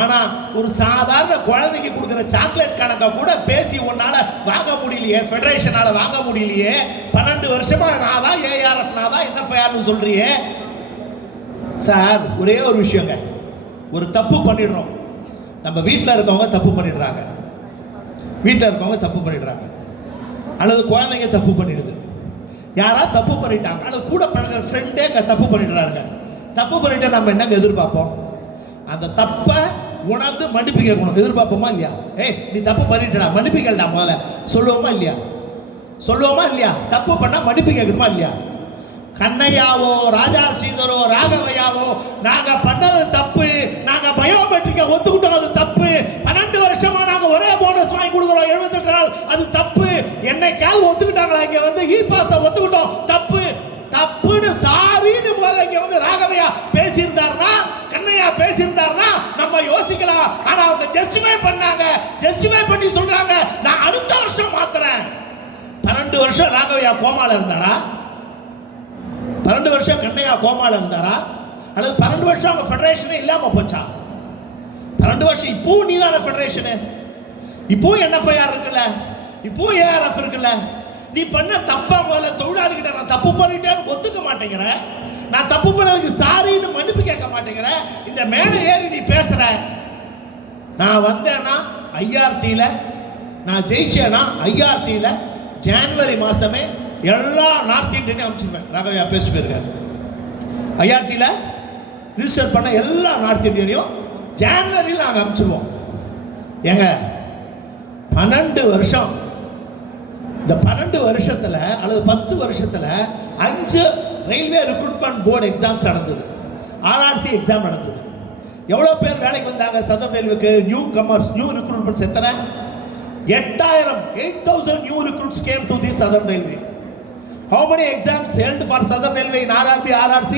ஆனா ஒரு சாதாரண குழந்தைக்கு கொடுக்குற சாக்லேட் கணக்கை கூட பேசி உன்னால வாங்க முடியலையே, ஃபெடரேஷனால வாங்க முடியலையே. 12 வருஷமா நான் தான் ஏஆர்எஃப், நான் தான் என்எஃப்ஐஆர்னு சொல்றியே சார். ஒரே ஒரு விஷயங்க, ஒரு தப்பு பண்ணிடுறோம். நம்ம வீட்டில் இருக்கவங்க தப்பு பண்ணிடுறாங்க, வீட்டில் இருக்கவங்க தப்பு பண்ணிடுறாங்க, அல்லது குழந்தைங்க தப்பு பண்ணிடுது, யாரா தப்பு பண்ணிட்டாங்க, அல்லது கூட பழகிற ஃப்ரெண்டே இங்கே தப்பு பண்ணிடுறாங்க. தப்பு பண்ணிட்டு நம்ம என்னங்க எதிர்பார்ப்போம்? அந்த தப்பை உணர்ந்து மன்னிப்பு கேட்கணும். எதிர்பார்ப்போமா இல்லையா? ஏய் நீ தப்பு பண்ணிட்டா மன்னிப்பு கேள்டா முதல்ல சொல்லுவோமா இல்லையா? சொல்லுவோமா இல்லையா? தப்பு பண்ணால் மன்னிப்பு கேட்கணுமா இல்லையா? கண்ணையாவோ ராஜா சீதரோ ராகவையாவோ நாங்க பண்ணது தப்பு, நாங்க பயோமெட்ரிக்கை ஒத்துக்கிட்டோம், அது தப்பு. 12 வருஷமா நாங்க ஒரே போனஸ் வாங்கி கொடுக்குறோம் 78 நாள், அது தப்பு. என்னைக்காவது ஒத்துக்கிட்டாங்களா? இங்க வந்து இ பாஸை ஒத்துக்கிட்டோம், தப்பு தப்புன்னு சாரின்னு முதல்ல இங்க வந்து ராகவையா பேசியிருந்தாருன்னா, கண்ணையா பேசியிருந்தாருன்னா நம்ம யோசிக்கலாம். ஆனா அவங்க ஜஸ்டிஃபை பண்ணாங்க, ஜஸ்டிஃபை பண்ணி சொல்றாங்க நான் அடுத்த வருஷம் மாத்துறேன். 12 வருஷம் ராகவையா கோமால இருந்தாரா? 12 வருஷம் கண்ணையா கோமால இருந்தாரா? அல்லது 12 வருஷம் அவங்க ஃபெடரேஷனே இல்லாம போச்சா? 12 வருஷம் இப்போ நீ தானே ஃபெடரேஷனு, இப்போ என்எஃப்ஐஆர் இருக்குல்ல, இப்போ ஏஆர்எஃப் இருக்குல்ல. நீ பண்ண தப்பா முதல்ல தொழிலாளிகிட்ட நான் தப்பு பண்ணிட்டேன்னு ஒத்துக்க மாட்டேங்கிற, நான் தப்பு பண்ணதுக்கு சாரின்னு மன்னிப்பு கேட்க மாட்டேங்கிற, இந்த மேடை ஏறி நீ பேசுற. நான் வந்தேன்னா ஐஆர்டியில், நான் ஜெயிச்சேன்னா ஐஆர்டியில் ஜனவரி மாதமே எல்லா நார்த் இந்தியனையும் அனுப்பிச்சிருவேன். ராகவையா பேசிட்டு போயிருக்காரு. ஐஆர்டியில் ரிஜிஸ்டர் பண்ண எல்லா நார்த் இந்தியனையும் ஜனவரியில் நாங்கள் அனுப்பிச்சிருவோம். ஏங்க 12 வருஷம், இந்த 12 வருஷத்தில் அல்லது 10 வருஷத்தில் 5 ரயில்வே ரெக்ரூட்மெண்ட் போர்டு எக்ஸாம்ஸ் நடந்தது, ஆர்ஆர்சி எக்ஸாம் நடந்தது. எவ்வளோ பேர் வேலைக்கு வந்தாங்க சதர்ன் ரயில்வேக்கு? நியூ கமர்ஸ், நியூ ரெக்ரூட்மெண்ட்ஸ் எத்தனை? 8,000 new recruits came to this Southern Railway. How many exams held for Southern Railway in RRB, RRC?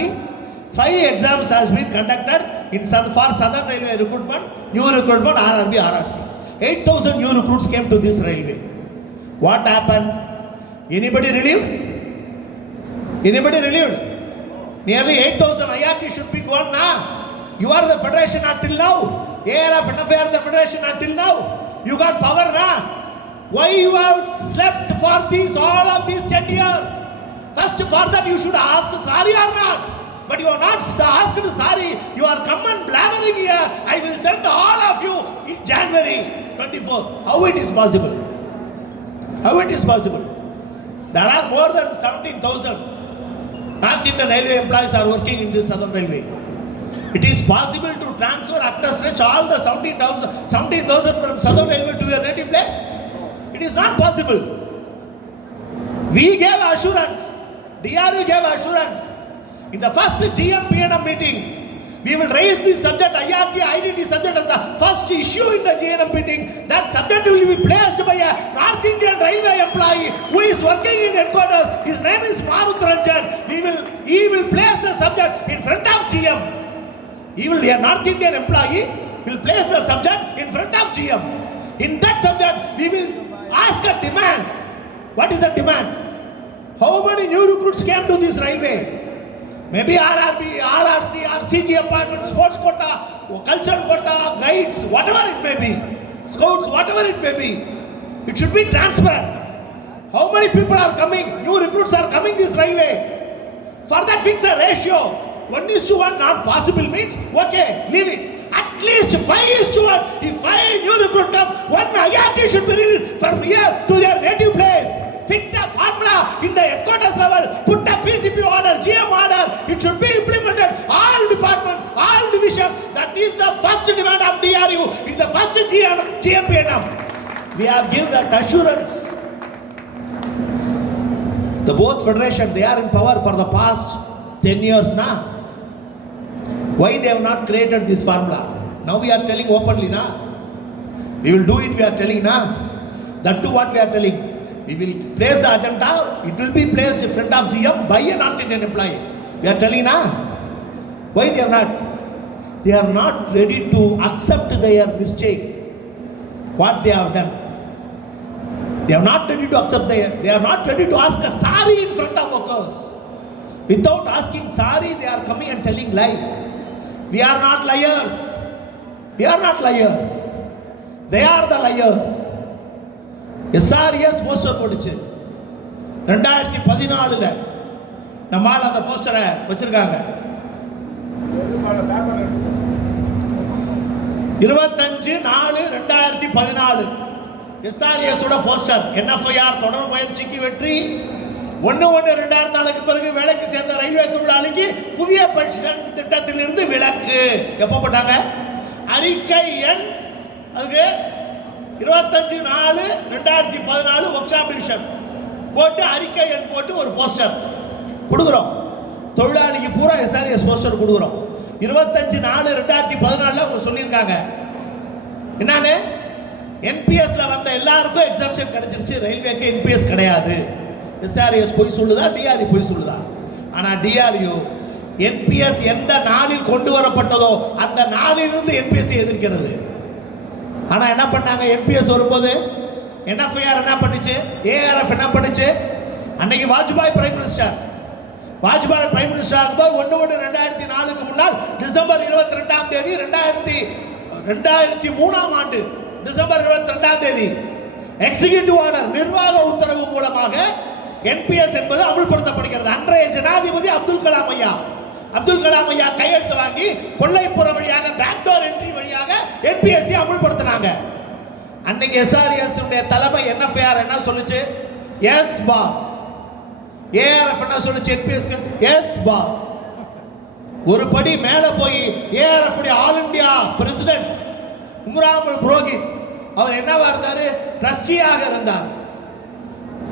5 exams has been conducted for Southern Railway recruitment, new recruitment, RRB, RRC. 8,000 new recruits came to this railway. What happened? Anybody relieved? Anybody relieved? Nearly 8,000 IRT should be gone now. You are the federation until now. ARF and NFR the federation until now. You got power now. Why you have slept for all of these 10 years? First for that you should ask sorry or not. But you are not asked sorry. You are come and blabbering here. I will send all of you in January 24. How it is possible? How it is possible? There are more than 17,000 North Indian Railway employees are working in this Southern Railway. It is possible to transfer after stretch all the 17,000 from Southern Railway to your native place? It is not possible. We gave assurance. DRU gave assurance. In the first GM-PNM meeting, we will raise this subject, IRT, IDT subject as the first issue in the GNM meeting. That subject will be placed by a North Indian Railway employee who is working in headquarters. His name is Marut Ranjan. He will place the subject in front of GM. A North Indian employee will place the subject in front of GM. In that subject, we will ask a demand. What is the demand? How many new recruits came to this railway? Maybe RRB, RRC, or CG appointment, sports quota, cultural quota, guides, whatever it may be, scouts, whatever it may be. It should be transparent. How many people are coming? New recruits are coming this railway. For that, fix a ratio. 1:1 not possible means okay, leave it. At least 5:1. If 5 new recruits come, 1 IRT should be released from here to their native place. Fix a formula in the headquarters level. Put a PCP order, GM order. It should be implemented. All departments, all divisions. That is the first demand of DRU. It's the first GM-PNM. We have given that assurance. The both federation, they are in power for the past 10 years now. Why they have not created this formula? Now we are telling openly now. We will do it, we are telling now. That too what we are telling. We will place the agenda, it will be placed in front of GM by a North Indian employee. We are telling now. Why they are not? They are not ready to accept their mistake. What they have done. They are not ready to accept they are not ready to ask a sorry in front of workers. Without asking sorry, they are coming and telling lie. We are not liars. We are not liars. They are the liars. SRS poster போட்டுச்சு 2014 நம்மால் அந்த போஸ்டரை வச்சிருக்காங்க. 25/4/2014 SRS ஓட poster. NFIR தொடர் முயற்சிக்கு வெற்றி. 1/1/2004 பிறகு வேலைக்கு சேர்ந்த ரயில்வே தொழிலாளிக்கு புதிய பென்ஷன் திட்டத்திலிருந்து விலக்கு. எப்போ போட்டாங்க? அறிக்கை எண் அதுக்கு 25/4/2014 ஒர்க் ஷாப் டிவிஷன் போட்டு அறிக்கை எண் போட்டு ஒரு போஸ்டர் கொடுக்குறோம். தொழிலாளிக்கு பூரா SRS போஸ்டர் கொடுக்குறோம். 25/4/2014 அவங்க சொல்லியிருக்காங்க என்னன்னு, என்பிஎஸ்ல வந்த எல்லாருக்கும் எக்ஸாம்ஷன் கிடைச்சிருச்சு, ரயில்வேக்கு என்பிஎஸ் கிடையாது. SRS போய் சொல்லுதா, டிஆர்யூ போய் சொல்லுதா? ஆனால் டிஆர்யூ என்பிஎஸ் எந்த நாளில் கொண்டு வரப்பட்டதோ அந்த நாளிலிருந்து என்பிஎஸ் எதிர்க்கிறது. ஆனால் என்ன பண்ணாங்க? என்பிஎஸ் வரும்போது NFIR என்ன பண்ணுச்சு, ARF என்ன பண்ணுச்சு? அன்னைக்கு வாஜ்பாய் பிரைம் மினிஸ்டர் ஆகும்போது 1/1/2004 முன்னால் டிசம்பர் 22 2003 டிசம்பர் 22 எக்ஸிகியூட்டிவ் ஆர்டர் நிர்வாக உத்தரவு மூலமாக என்பிஎஸ் என்பது அமல்படுத்தப்படுகிறது. அன்றைய ஜனாதிபதி அப்துல் கலாம் ஐயா கையெழுத்து வாங்கி கொல்லைப்புற வழியாக பேக்டோர் என்ட்ரி வழியாக என்பிஎஸ் அமல்படுத்தினாங்க. அன்னைக்கு SRS உடைய தலைமை NFIR என்ன சொல்லுச்சு? S pass. ARF என்ன சொல்லுச்சு? NPS S pass. ஒரு படி மேல போய் ARF உடைய all India president Umraomal Purohit அவர் என்னவா இருந்தாரு? ட்ரஸ்டியாக இருந்தார்.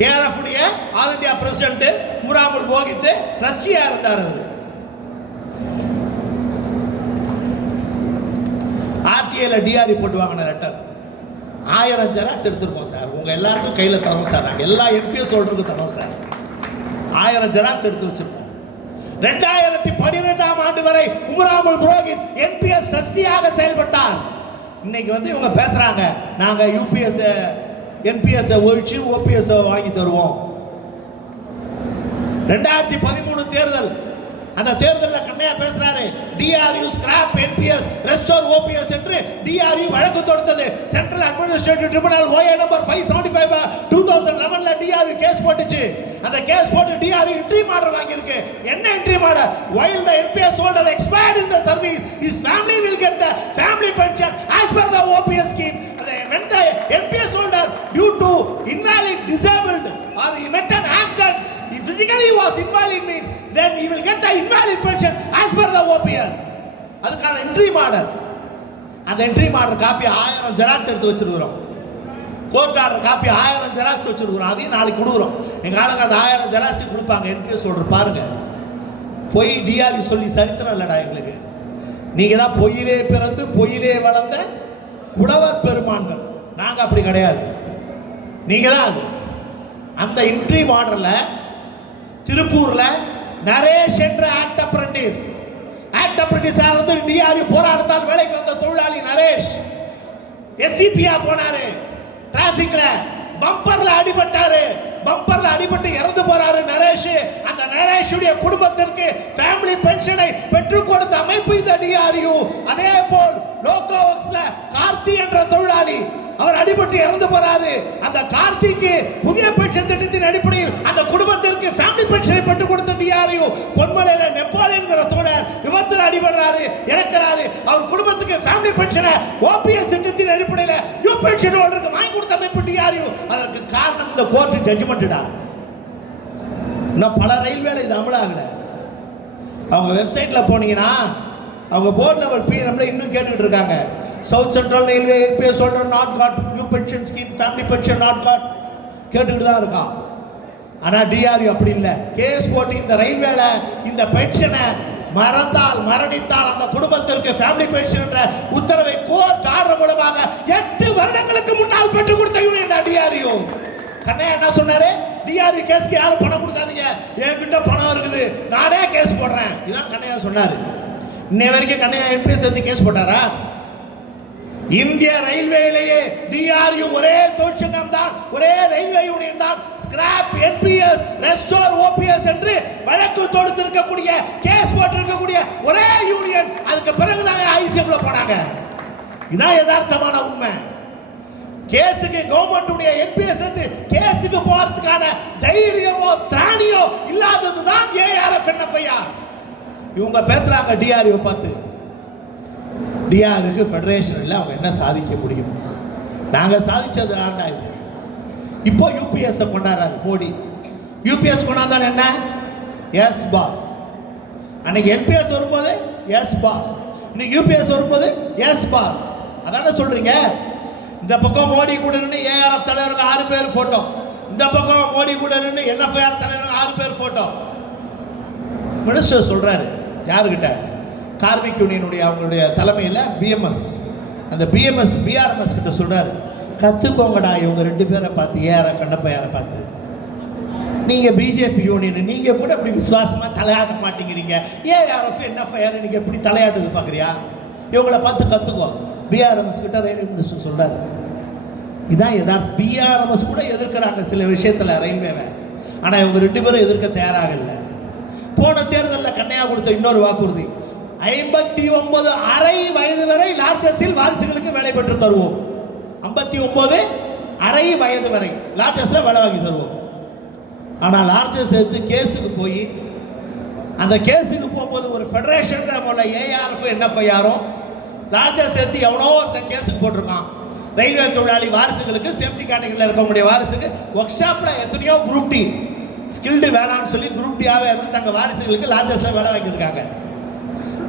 ARF உடைய all India president Umraomal Purohit ட்ரஸ்டியா இருந்தார். அவர் RTIல டிஆர்இ போட்டு வாங்கின லெட்டர் 1000 ஜெராக்ஸ் எடுத்துருக்கோம் சார், உங்க எல்லாருக்கும் கையில தரோம் சார், நாங்கள் எல்லா என்பிஎஸ் ஹோல்டருக்கும் தரோம் சார். 1000 ஜெராக்ஸ் எடுத்து வச்சிருக்கோம். 2012 வரை உம்ராமுல் புரோஹித் என்பிஎஸ் ட்ரஸ்டியாக செயல்பட்டார். இன்னைக்கு இவங்க பேசுறாங்க, நாங்க யூபிஎஸ் என்பிஎஸ் ஒழிச்சு ஓபிஎஸ் வாங்கி தருவோம். 2013 தேர்தல், அந்த தேர்தலில் கண்ணையா பேசுறாரு, DRU scrap NPS restore OPS என்று டிஆர்யூ வழக்கு தொடுத்தது. Central administrative tribunal OA number 575/2011 DRU case போட்டுச்சு. அந்த கேஸ் போட்டு டிஆர்யூ என்ட்ரி ஆர்டர் வாங்கி இருக்கு. என்ன entry order? while the NPS holder expired in the service, his family will get the family pension as per the OPS scheme. When the NPS holder due to invalid, disabled or he met an accident, he physically was invalid means then he will get the invalid pension as per the OPS. அதுக்கான entry order. அந்த entry order copy 1000 xerox எடுத்து வச்சிருக்கிறோம். Court order copy 1000 xerox வச்சிருக்கிறோம். அதையும் நாளைக்கு கொடுக்குறோம். எங்க ஆளுங்க அந்த 1000 ஜெராக்ஸ் கொடுப்பாங்க. என்பிஎஸ் சொல்ற பாருங்க, பொய் டிஆர்இ சொல்லி சரித்திரம் இல்லடா எங்களுக்கு. நீங்க தான் பொய்யிலே பிறந்து பொய்யிலே வளர்ந்த புலவர் பெருமான்கள். நாங்க அப்படி கிடையாது, நீங்க தான் அது. அந்த என்ட்ரி ஆர்டர்ல திருப்பூர்ல நரேஷ் என்ற ஆக்ட் அப்ரெண்டிஸா வந்து டிஆர்இ போராட்டத்தால் வேலைக்கு வந்த தொழிலாளி நரேஷ் எஸ்சிபியா போனாரு. டிராபிக்ல பம்பர்ல அடிபட்டு இறந்து போறாரு நரேஷ். அந்த நரேஷுடைய குடும்பத்திற்கு ஃபேமிலி பென்ஷனை பெற்றுக் கொடுத்த அமைப்பு இந்த டிஆர்யூ. அதே போல் லோகோ ஒர்க்ஸ்ல கார்த்தி என்ற தொழிலாளி அவர் அடிபட்டு இறந்து போறாரு. அந்த கார்த்திக்கு புதிய பென்ஷன் திட்டத்தின் அடிப்படையில் அந்த குடும்பத்திற்கு ஃபேமிலி பென்ஷனை பெற்றுக் கொடுத்த டிஆர்யூ. பொன்மலையில நெப்பாலியன்கிற தோழர் விபத்தில் அடிபடுறாரு, இறக்கிறாரு. அவர் குடும்பத்துக்கு ஃபேமிலி பென்ஷனை ஓபிஎஸ் திட்டத்தின் அடிப்படையில் நியூ பென்ஷன் ஹோல்டருக்கு வாங்கி கொடுத்த அமைப்பு டிஆர்யூ. அதற்கு காரணம் இந்த கோர்ட் ஜட்ஜ்மெண்ட்டா. இன்னும் பல ரயில்வேல இது அமலாகல. அவங்க வெப்சைட்ல போனீங்கன்னா அவங்க போர்ட் லெவல் பிஎம்ல இன்னும் கேட்டுட்டு இருக்காங்க. South Central Railway NPS holder not got new pension scheme, family pension not got கேட்டுக்கிட்டு தான் இருக்கான். ஆனால் டிஆர்யூ அப்படி இல்லை. கேஸ் போட்டு இந்த ரயில்வேல இந்த பென்ஷனை மரணித்தால் அந்த குடும்பத்திற்கு ஃபேமிலி பென்ஷன் என்ற உத்தரவை கோர்ட் ஆர்டர் மூலமாக 8 வருடங்களுக்கு முன்னால் பெற்றுக் கொடுத்த யூனியன் டிஆர்யூ. கண்ணையா என்ன சொன்னாரு? டிஆர்யூ கேஸ்க்கு யாரும் பணம் கொடுக்காதீங்க, என்கிட்ட பணம் இருக்குது, நானே கேஸ் போடுறேன். இதான் கண்ணையா சொன்னாரு. இன்னை வரைக்கும் கண்ணையா என்பிஎஸ் கேஸ் போட்டாரா? இந்திய ரயில்வேயிலேயே டிஆர்யூ ஒரே தொழிற்சங்கம் தான், ஒரே ரயில்வே யூனியன் தான் ஸ்கிராப் என்பிஎஸ் ரெஸ்டோர் ஓபிஎஸ் என்று வழக்கு தொடுத்திருக்கக்கூடிய கேஸ் போட்டிருக்கக்கூடிய ஒரே யூனியன். அதுக்கு பிறகுதான் ஐசிஎஃப்ல போனாங்க. இதான் யதார்த்தமான உண்மை. கேஸுக்கு கவர்மெண்ட் என்பிஎஸ் கேஸுக்கு போறதுக்கான தைரியமோ திராணியோ இல்லாததுதான் ஏஆர்எஃப் என்எஃப்ஐஆர். இவங்க பேசுறாங்க டிஆர்யூ பார்த்து. டிஆருக்கு ஃபெடரேஷனில் அவங்க என்ன சாதிக்க முடியும்? நாங்கள் சாதிச்சது ஆண்டா இது. இப்போ யூபிஎஸ் கொண்டாடுறாரு மோடி. யூபிஎஸ் கொண்டாந்தான் என்ன? Yes boss. அன்னைக்கு என்பிஎஸ் வரும்போது எஸ் பாஸ், இன்னைக்கு யூபிஎஸ் வரும்போது எஸ் பாஸ். அதான சொல்றீங்க. இந்த பக்கம் மோடி கூட நின்று ஏஆர்எஃப் தலைவருக்கு 6 பேர் போட்டோ, இந்த பக்கம் மோடி கூட நின்று என்எஃப்ஐஆர் தலைவருக்கு 6 பேர் போட்டோ. மினிஸ்டர் சொல்றாரு யாருக்கிட்ட? கார்மிக் யூனியனுடைய அவங்களுடைய தலைமையில் பிஎம்எஸ், அந்த பிஆர்எம்எஸ் கிட்ட சொல்றாரு, கற்றுக்கோங்கடா இவங்க 2 பேரை பார்த்து, ஏஆர்எஃப் என்எஃப்ஐஆரை பார்த்து. நீங்கள் பிஜேபி யூனியன் நீங்கள் கூட இப்படி விசுவாசமாக தலையாட்ட மாட்டேங்கிறீங்க. ஏஆர்எஃப் என்எஃப்ஐஆர் நீங்கள் எப்படி தலையாட்டுது பார்க்குறியா? இவங்கள பார்த்து கற்றுக்கோ. பிஆர்எம்எஸ் கிட்ட ரயில்வே மினிஸ்டர் சொல்கிறார். இதான் எதாவது பிஆர்எம்எஸ் கூட எதிர்க்கிறாங்க சில விஷயத்தில் ரயில்வேவை. ஆனால் இவங்க 2 பேரும் எதிர்க்க தயாராக இல்லை. போன தேர்தலில் கண்ணையா கொடுத்த இன்னொரு வாக்குறுதி, 59 அரை வயது வரை லார்ஜஸில் வாரிசுகளுக்கு வேலை பெற்று தருவோம். 59 அரை வயது வரை லார்ஜஸில் வேலை வாங்கி தருவோம். ஆனால் லார்ஜஸ் எடுத்து கேஸுக்கு போய், அந்த கேஸுக்கு போகும்போது ஒரு ஃபெடரேஷன் போல ஏஆர்எஃப் என்எஃப்ஐஆரும் லார்ஜஸ் எடுத்து எவனோ ஒருத்தன் கேஸுக்கு போட்டிருக்கான். ரயில்வே தொழிலாளி வாரிசுகளுக்கு, சேஃப்டி கேட்டகரியில் இருக்கக்கூடிய வாரிசுக்கு ஒர்க் ஷாப்பில் எத்தனையோ குரூப் டி ஸ்கில்டு வேணான்னு சொல்லி குரூப் டியாகவே இருந்து தங்கள் வாரிசுகளுக்கு லார்ஜஸில் வேலை வாங்கியிருக்காங்க.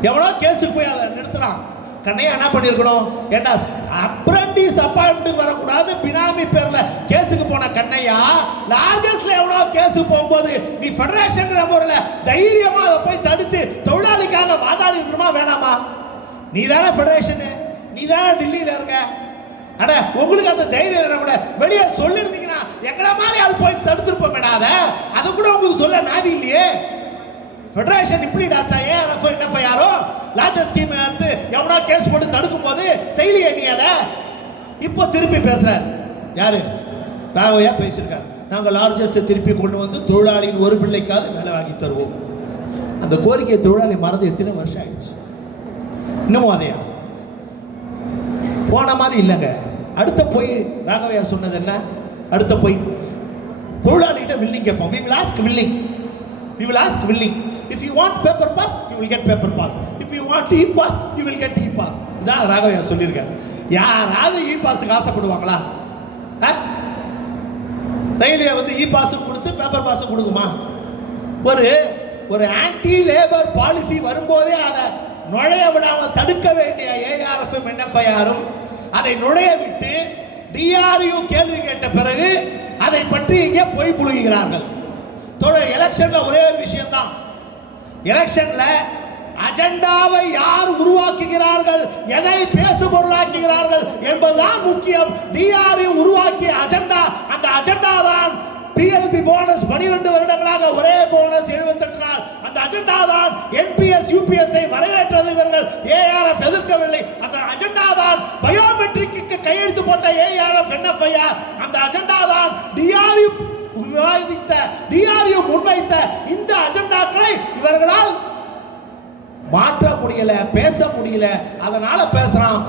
எவ்வளோ கேஸுக்கு போய் அதை நிறுத்துறான். கண்ணையா என்ன பண்ணியிருக்கணும்? ஏண்டா அப்ரண்டிஸ் அப்பாயின்மெண்ட் வரக்கூடாது பினாமி பேரில் கேஸுக்கு போன கண்ணையா, லார்ஜஸ்ட்ல எவ்வளோ கேஸுக்கு போகும்போது நீ ஃபெடரேஷன் முறையில் தைரியமாக அதை போய் தடுத்து தொழிலாளிக்காக வாதாடி இருக்கணுமா வேணாமா? நீ தானே ஃபெடரேஷனு, நீ தானே டெல்லியில் இருக்க. அட உங்களுக்கு அந்த தைரியம் கூட வெளியே சொல்லியிருந்தீங்கன்னா எங்களை மாதிரி ஆள் போய் தடுத்துருப்போம். அதை கூட உங்களுக்கு சொல்ல நாதி இல்லையே. ஃபெடரேஷன் இம்ப்ளீட் ஆச்சா? ஏஆர்எஃப் என்எஃப்ஐஆரோ லார்ஜஸ்ட் ஸ்கீம் எடுத்து எவனோ கேஸ் போட்டு தடுக்கும் போது செய்யலையே நீ அதை. இப்போ திருப்பி பேசுறாரு யாரு? ராகவையா பேசியிருக்காரு. நாங்கள் லார்ஜஸ்ட் திருப்பி கொண்டு வந்து தொழிலாளியின் ஒரு பிள்ளைக்காவது வேலை வாங்கி தருவோம். அந்த கோரிக்கையை தொழிலாளி மறந்து எத்தனை வருஷம் ஆயிடுச்சு? இன்னமும் அதையா போன மாதிரி இல்லைங்க. அடுத்த போய் ராகவையா சொன்னது என்ன? அடுத்த போய் தொழிலாளிகிட்ட வில்லிங் கேட்போம். we will ask willing. If you want paper pass, you will get paper pass. If you want e-pass, you will get e-pass. இதான் ராகவையா சொல்லியிருக்காரு. யாராவது இ-பாஸுக்கு ஆசைப்படுவாங்களா? ரயில்வே வந்து இ-பாஸு கொடுத்து பேப்பர் பாஸு கொடுக்குமா? ஒரு ஆன்டி லேபர் பாலிசி வரும்போதே அதை நுழைய விடாமல் தடுக்க வேண்டிய ஏஆர்எஃப் என்எஃப்ஐஆரும் அதை நுழைய விட்டு டிஆர்யூ கேள்வி கேட்ட பிறகு அதை பற்றி இங்கே போய் புழுகிறார்கள். எலெக்ஷன்ல ஒரே ஒரு விஷயம் தான், எலெக்ஷன்ல அஜெண்டாவை யார் உருவாக்குகிறார்கள், எதை பேசு பொருளாக்குகிறார்கள் என்பதுதான் முக்கியம். டிஆர்யூ உருவாக்கிய அஜெண்டா, அந்த அஜெண்டா தான் பிஎல்பி போனஸ். 12 வருடங்களாக ஒரே போனஸ் 78 நாள். அந்த அஜெண்டா தான் என்பிஎஸ் யூபிஎஸ் வரவேற்றது. இவர்கள் ஏஆர்எஃப் எதிர்க்கவில்லை. அந்த அஜெண்டா தான் பயோமெட்ரிக்கு கையெழுத்து போட்ட ஏஆர்எஃப் என்எஃப்ஐஆர். அந்த அஜெண்டா தான் டிஆர்யூ விவாதித்த, டிஆர்யூ முன்வைத்த இந்த அஜெண்டாக்களை இவர்களால் மாற்ற முடியல, பேச முடியல. அதனால பேசுறான்.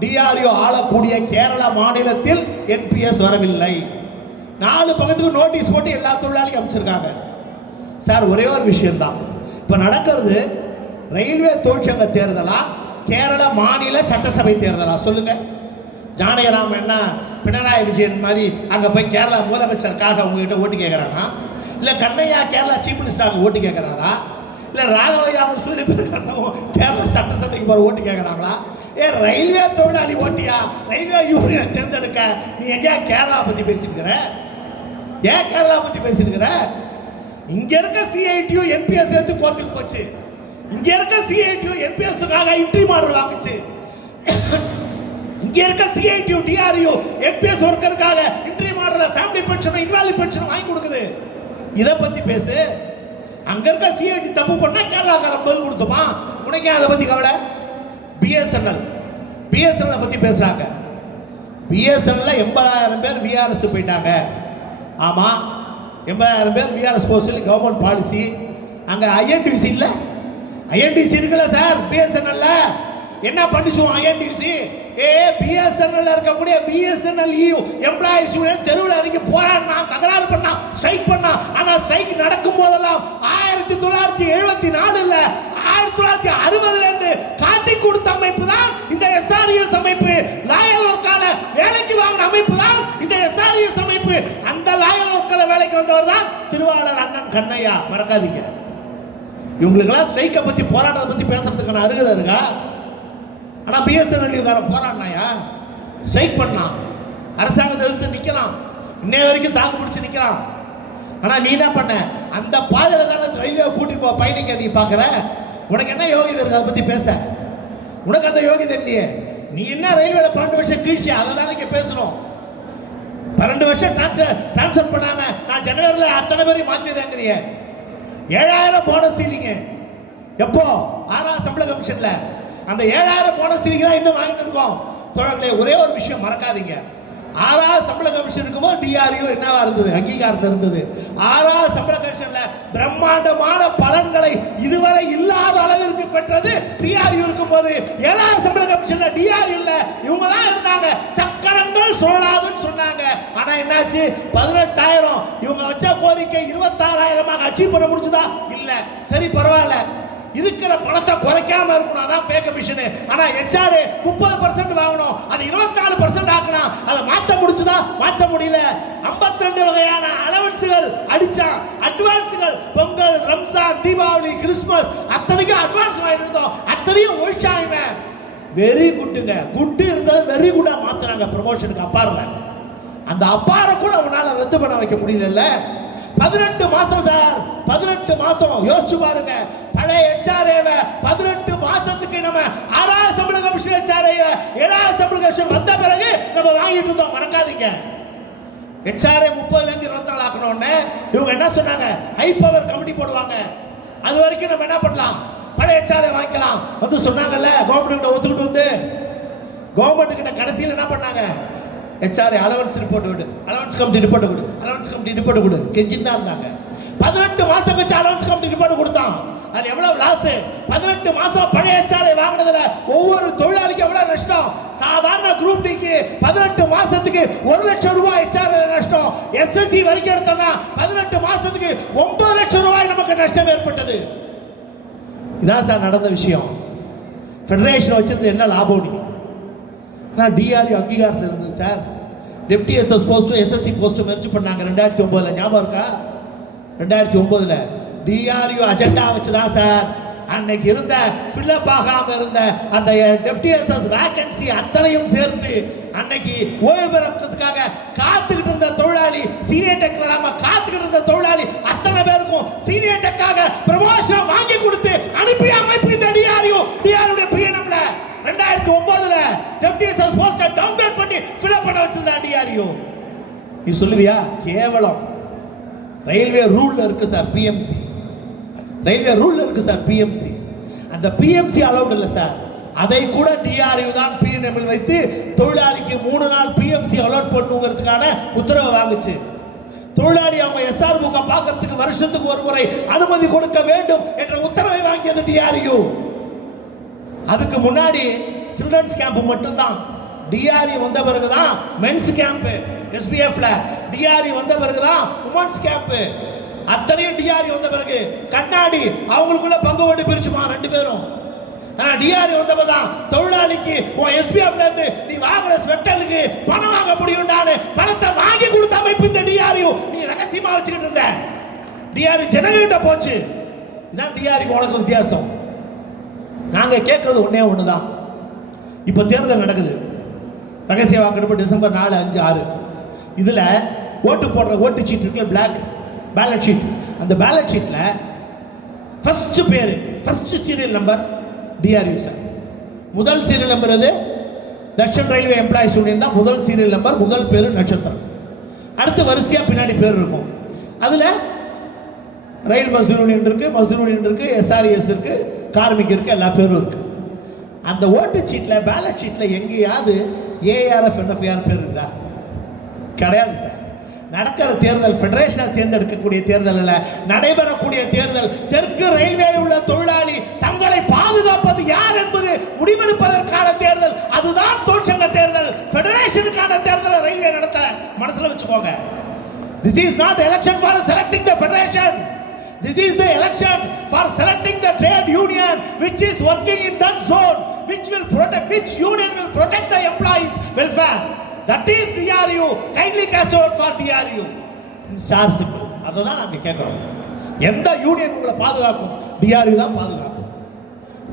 டிஆர்யூ ஆளக்கூடிய கேரள மாநிலத்தில் என்பிஎஸ் வரவில்லை. 4 பக்கத்துக்கு நோட்டீஸ் போட்டு எல்லா தொழிலாளியும் அமைச்சிருக்காங்க. சார் ஒரே ஒரு விஷயம்தான் இப்போ நடக்கிறது. ரயில்வே தொழிற்சங்க தேர்தலா, கேரள மாநில சட்டசபை தேர்தலா? சொல்லுங்க. ஜானகிராம் என்ன பினராயி விஜயன் மாதிரி அங்கே போய் கேரளா முதலமைச்சருக்காக உங்ககிட்ட ஓட்டு கேட்குறானா? இல்லை கண்ணையா கேரளா சீஃப் மினிஸ்டராக ஓட்டு கேட்குறாரா? இல்லை ராகவையாவும் சூரியபிரகாசமும் கேரளா சட்டசபைக்கு போகிற ஓட்டு கேட்குறாங்களா? ரயில்வே தொழிலாளி ஓட்டியா ரயில்வே யூனியன் தேர்ந்தெடுக்க நீ எங்கேயா கேரளா பற்றி பேசியிருக்கிற? ஏன் கேரளா பற்றி பேசியிருக்கிற? இங்கே இருக்க சிஐடியு என்பிஎஸ் எடுத்து கோர்ட்டுக்கு போச்சு. இங்கே இருக்க சிஐடியு என்பிஎஸ்க்காக இன்ட்ரி மாடல் வாங்குச்சு. இங்கே இருக்க சிஐடியு டிஆர்யூ என்பிஎஸ் ஒர்க்கருக்காக இன்ட்ரி model family pension invalid pension வாங்கி கொடுக்குது. இதை பற்றி பேசு. அங்கே இருக்க சிஐடி தப்பு பண்ணால் கேரளாக்காரன் பதில் கொடுத்துமா? உனக்கே அதை பற்றி கவலை? பிஎஸ்என்எல் பிஎஸ்என்எல் பற்றி பேசுகிறாங்க. பிஎஸ்என்எல்ல 80,000 பேர் விஆர்எஸ் போயிட்டாங்க. ஆமாம், 80,000 பேர் விஆர்எஸ் போக சொல்லி கவர்மெண்ட் பாலிசி. அங்கே ஐஎன்டிசி இல்லை, ஐஎன்டிசி இருக்குல்ல சார் பிஎஸ்என்எல்ல. என்ன பண்ணிச்சுவோம் ஐஎன்டிசி? பிஎஸ்என்எல் இருக்கக்கூடிய பிஎஸ்என்எல் எம்ப்ளாயிஸ் யூனியன் தெருவில் இறங்கி போராடினா, தகராறு பண்ணா, ஸ்ட்ரைக் பண்ணா. ஆனால் ஸ்ட்ரைக் நடக்கும் போதெல்லாம் 1974 1960 காட்டி கொடுத்த அமைப்பு தான் இந்த எஸ்ஆர்எஸ் அமைப்பு. லாயல் ஒர்க்கால வேலைக்கு வாங்கின அமைப்பு தான் இந்த எஸ்ஆர்எஸ் அமைப்பு. அந்த லாயல் ஒர்க்கால வேலைக்கு வந்தவர் தான் திருவாளர் அண்ணன் கண்ணையா. மறக்காதீங்க. இவங்களுக்கெல்லாம் ஸ்ட்ரைக்கை பற்றி போராட்டத்தை பற்றி பேசுறதுக்கான அருகதை இருக்கா? ஆனால் பிஎஸ்என்எல் போராடினாயா, ஸ்ட்ரைக் பண்ணான், அரசாங்கத்தை எதிர்த்து நிற்கிறான், இன்னைய வரைக்கும் தாக்கு பிடிச்சி நிற்கிறான். ஆனால் நீ என்ன பண்ண? அந்த பாதையில் தானே ரயில்வே கூட்டிட்டு போ பயணிக்க நீ பார்க்குற. உனக்கு என்ன யோகிதை இருக்கு அதை பற்றி பேச? உனக்கு அந்த யோகிதை இல்லையே. நீ என்ன ரயில்வேல 12 வருஷம் கீழ்ச்சி அதை தானே இங்கே பேசணும். 12 வருஷம் டிரான்ஸ்ஃபர் பண்ணாம நான் ஜனவரியில் அத்தனை பேரையும் மாற்றிடுறேங்கிறிய. 7,000 போனஸ் சீலிங்க எப்போ? 6ஆம் சம்பள கமிஷன்ல அந்த 7,000 போனஸ் சீலிங் தான் இன்னும் வாங்கிட்டு இருக்கோம். தோழர்களே, ஒரே ஒரு விஷயம் மறக்காதீங்க. 6ஆம் சம்பள கமிஷன் இருக்கும்போது டிஆர்யூ என்னவா இருந்தது? அங்கீகாரத்தில் இருந்தது. 6ஆம் சம்பள கமிஷன்ல பிரம்மாண்டமான பலன்களை இதுவரை இல்லாத அளவிற்கு பெற்றது டிஆர்யூ இருக்கும்போது. 7ஆம் சம்பள கமிஷன்ல டிஆர்யூ இல்ல, இவங்க தான் இருந்தாங்க. சக்கரங்கள் சொல்லாதுன்னு சொன்னாங்க. ஆனா என்னாச்சு? 18,000 இவங்க வச்ச கோரிக்கை 26,000 அச்சீவ் பண்ண முடிச்சுதா? இல்ல. சரி, பரவாயில்ல, இருக்கிற பணத்தை குறைக்காம இருக்கணும், அதான் பே கமிஷன். ஆனா HR 30% வாங்கணும், அது 24% ஆக்கணும். அதை மாற்ற முடிச்சுதா? மாற்ற முடியல. 52 வகையான அலவன்ஸ்கள் அடிச்சான். அட்வான்ஸ்கள் பொங்கல், ரம்ஜான், தீபாவளி, கிறிஸ்துமஸ் அத்தனைக்கும் அட்வான்ஸ் வாங்கிட்டு இருந்தோம். அத்தனையும் ஒழிச்சாங்க. வெரி குட்டுங்க. குட்டு இருந்தது வெரி குட்டா மாத்துறாங்க ப்ரமோஷனுக்கு அப்பார்ல. அந்த அப்பார கூட அவனால ரத்து பண்ண வைக்க முடியல. 18 மாசம் சார், 18 மாசம் யோசிச்சு பாருங்க. பழைய HRA 18 மாசத்துக்கு நம்ம 6ஆம் சம்பள கமிஷன் HRA 7ஆம் சம்பள கமிஷன் வந்த பிறகு நம்ம வாங்கிட்டு இருந்தோம். மறக்காதீங்க. HRA 30ல இருந்து 24 ஆக்கணும்னு இவங்க என்ன சொன்னாங்க? ஹை பவர் கமிட்டி போடுவாங்க. அது வரைக்கும் நம்ம என்ன பண்ணலாம்? பழைய HRA வாங்கிக்கலாம் வந்து சொன்னாங்கல்ல. கவர்மெண்ட் ஒத்துக்கிட்டு வந்து கவர்மெண்ட் கிட்ட கடைசியில் என்ன பண்ணாங்க? HRA அலவன்ஸ் ரிப்போர்ட் விடு, அலவன்ஸ் கமிட்டி ரிப்போர்ட் கொடு, அலவன்ஸ் கமிட்டி ரிப்போர்ட் கொடு. கெஞ்சின்னு தான் இருந்தாங்க. 18 மாசம் வச்சு அலவன்ஸ் கமிட்டி ரிப்போர்ட் கொடுத்தான். அது எவ்வளவு லாஸ்? 18 மாசம் பழைய HRA வாங்கினதுல ஒவ்வொரு தொழிலாளிக்கு எவ்வளவு நஷ்டம்? சாதாரண குரூப் டிக்கு 18 மாசத்துக்கு 1 லட்சம் ரூபாய் HRA நஷ்டம். SSC வரைக்கும் எடுத்தோம்னா 18 மாசத்துக்கு 9 லட்சம் ரூபாய் நமக்கு நஷ்டம் ஏற்பட்டது. இதான் சார் நடந்த விஷயம். ஃபெடரேஷன் வச்சிருந்து என்ன லாபம்? நீ ஆனால் டிஆர்யூ அங்கீகாரத்தில் இருந்தது சார். டெப்டி எஸ்எஸ் போஸ்ட்டும் SSC போஸ்ட்டும் மெர்ஜ் பண்ணாங்க 2009. ஞாபகம் இருக்கா? 2009 டிஆர்யூ அஜெண்டா வச்சு தான் சார் அன்னைக்கு இருந்த ஃபில்லப் ஆகாம இருந்த அந்த டெப்டி எஸ்எஸ் வேகன்சி அத்தனையும் சேர்த்து அன்னைக்கு ஓய்வு பெறத்துக்காக காத்துக்கிட்டு இருந்த தொழிலாளி, சீனியர் டெக் வராம காத்துக்கிட்டு இருந்த தொழிலாளி அத்தனை பேருக்கும் சீனியர் டெக்காக ப்ரமோஷன் வாங்கி கொடுத்து அனுப்பிய அமைப்பு இந்த டிஆர்யூ. டிஆர்யூ பிஎன்எம்ல 2009 டெப்டி எஸ்எஸ் போஸ்டை டவுன்லோட் பண்ணி ஃபில்அப் பண்ண வச்சிருந்தா டிஆர்யூ. நீ சொல்லுவியா? கேவலம். ரயில்வே ரூல்ல இருக்கு சார் பிஎம்சி. ரயில்வே ரூல்ல இருக்கு சார் பிஎம்சி. அந்த பிஎம்சி அலௌட் இல்லை சார். அதை கூட டிஆர்யூ தான் பிஎன்எம்மில் வைத்து தொழிலாளிக்கு 3 நாள் பிஎம்சி அலௌட் பண்ணுங்கிறதுக்கான உத்தரவு வாங்குச்சு. தொழிலாளி அவங்க எஸ்ஆர் புக்கை பார்க்கறதுக்கு வருஷத்துக்கு ஒரு முறை அனுமதி கொடுக்க வேண்டும் என்ற உத்தரவை வாங்கியது டிஆர்யூ. அதுக்கு முன்னாடி சில்ட்ரன்ஸ் கேம்ப் மட்டும்தான். டிஆர்யூ வந்த பிறகுதான் மென்ஸ் கேம்ப். SBFல டிஆர்யூ வந்த பிறகுதான் உமன்ஸ் கேம்ப். அத்தனையும் டிஆர்யூ வந்த பிறகு கண்ணாடி அவங்களுக்குள்ள பங்கு ஓட்டு பிரிச்சுமா 2 பேரும். ஆனா டிஆர்யூ வந்தப்பதான் தொழிலாளிக்கு SBFல இருந்து நீ வாங்குற ஸ்வெட்டலுக்கு பணம் வாங்க முடியும்டான்னு பணத்தை வாங்கி கொடுத்த அமைப்பு இந்த டிஆர்யூ. நீ ரகசியமா வச்சுக்கிட்டு இருந்த டிஆர்யூ ஜனங்கிட்ட போச்சு. இதான் டிஆர்யூ உனக்கு வித்தியாசம். நாங்க கேட்கறது ஒன்னே ஒண்ணுதான். இப்ப தேர்தல் நடக்குது. ரகசிய வாக்கெடுப்பு டிசம்பர் 4, 5, 6. இதுல ஓட்டு போடுற ஓட்டு சீட் இருக்கு, பிளாக் பேலட் ஷீட். அந்த பேலட் ஷீட்ல ஃபர்ஸ்ட் பேரு, ஃபர்ஸ்ட் சீரியல் நம்பர் டிஆர்யூ சார். முதல் சீரியல் நம்பர் அது தட்சன் ரயில்வே எம்ப்ளாயிஸ் யூனியன் தான். முதல் சீரியல் நம்பர், முதல் பேரு நட்சத்திரம். அடுத்து வரிசையா பின்னாடி பேர் இருக்கும். அதுல ரயில் மஸ்தூர் யூனியன் இருக்கு, மஸ்தூர் யூனியன் இருக்கு, SRES இருக்கு, கார்மிக் இருக்கு, எல்லா பேரும் இருக்கு. அந்த ஓட்டு சீட்டில் பேலட் சீட்டில் எங்கேயாவது ஏஆர்எஃப் என்எஃப்ஆர் பேர் இருந்தா? கிடையாது சார். நடக்கிற தேர்தல் ஃபெடரேஷன் தேர்ந்தெடுக்கக்கூடிய தேர்தல் அல்ல, நடைபெறக்கூடிய தேர்தல். தெற்கு ரயில்வே உள்ள தொழிலாளி தங்களை பாதுகாப்பது யார் என்பது முடிவெடுப்பதற்கான தேர்தல். அதுதான் தொழிற்சங்க தேர்தல். ஃபெடரேஷனுக்கான தேர்தலை ரயில்வே நடத்த மனசுல வச்சுக்கோங்க. This is not election for selecting the federation. This is the election for selecting the trade union which is working in that zone, which union will protect the employees' welfare. That is DRU. Kindly cast a vote for DRU. Star symbol. அதுதான் நாங்க கேட்கிறோம். எந்த union உங்களை பாதுகாக்கும்? DRU தான் பாதுகாக்கும்.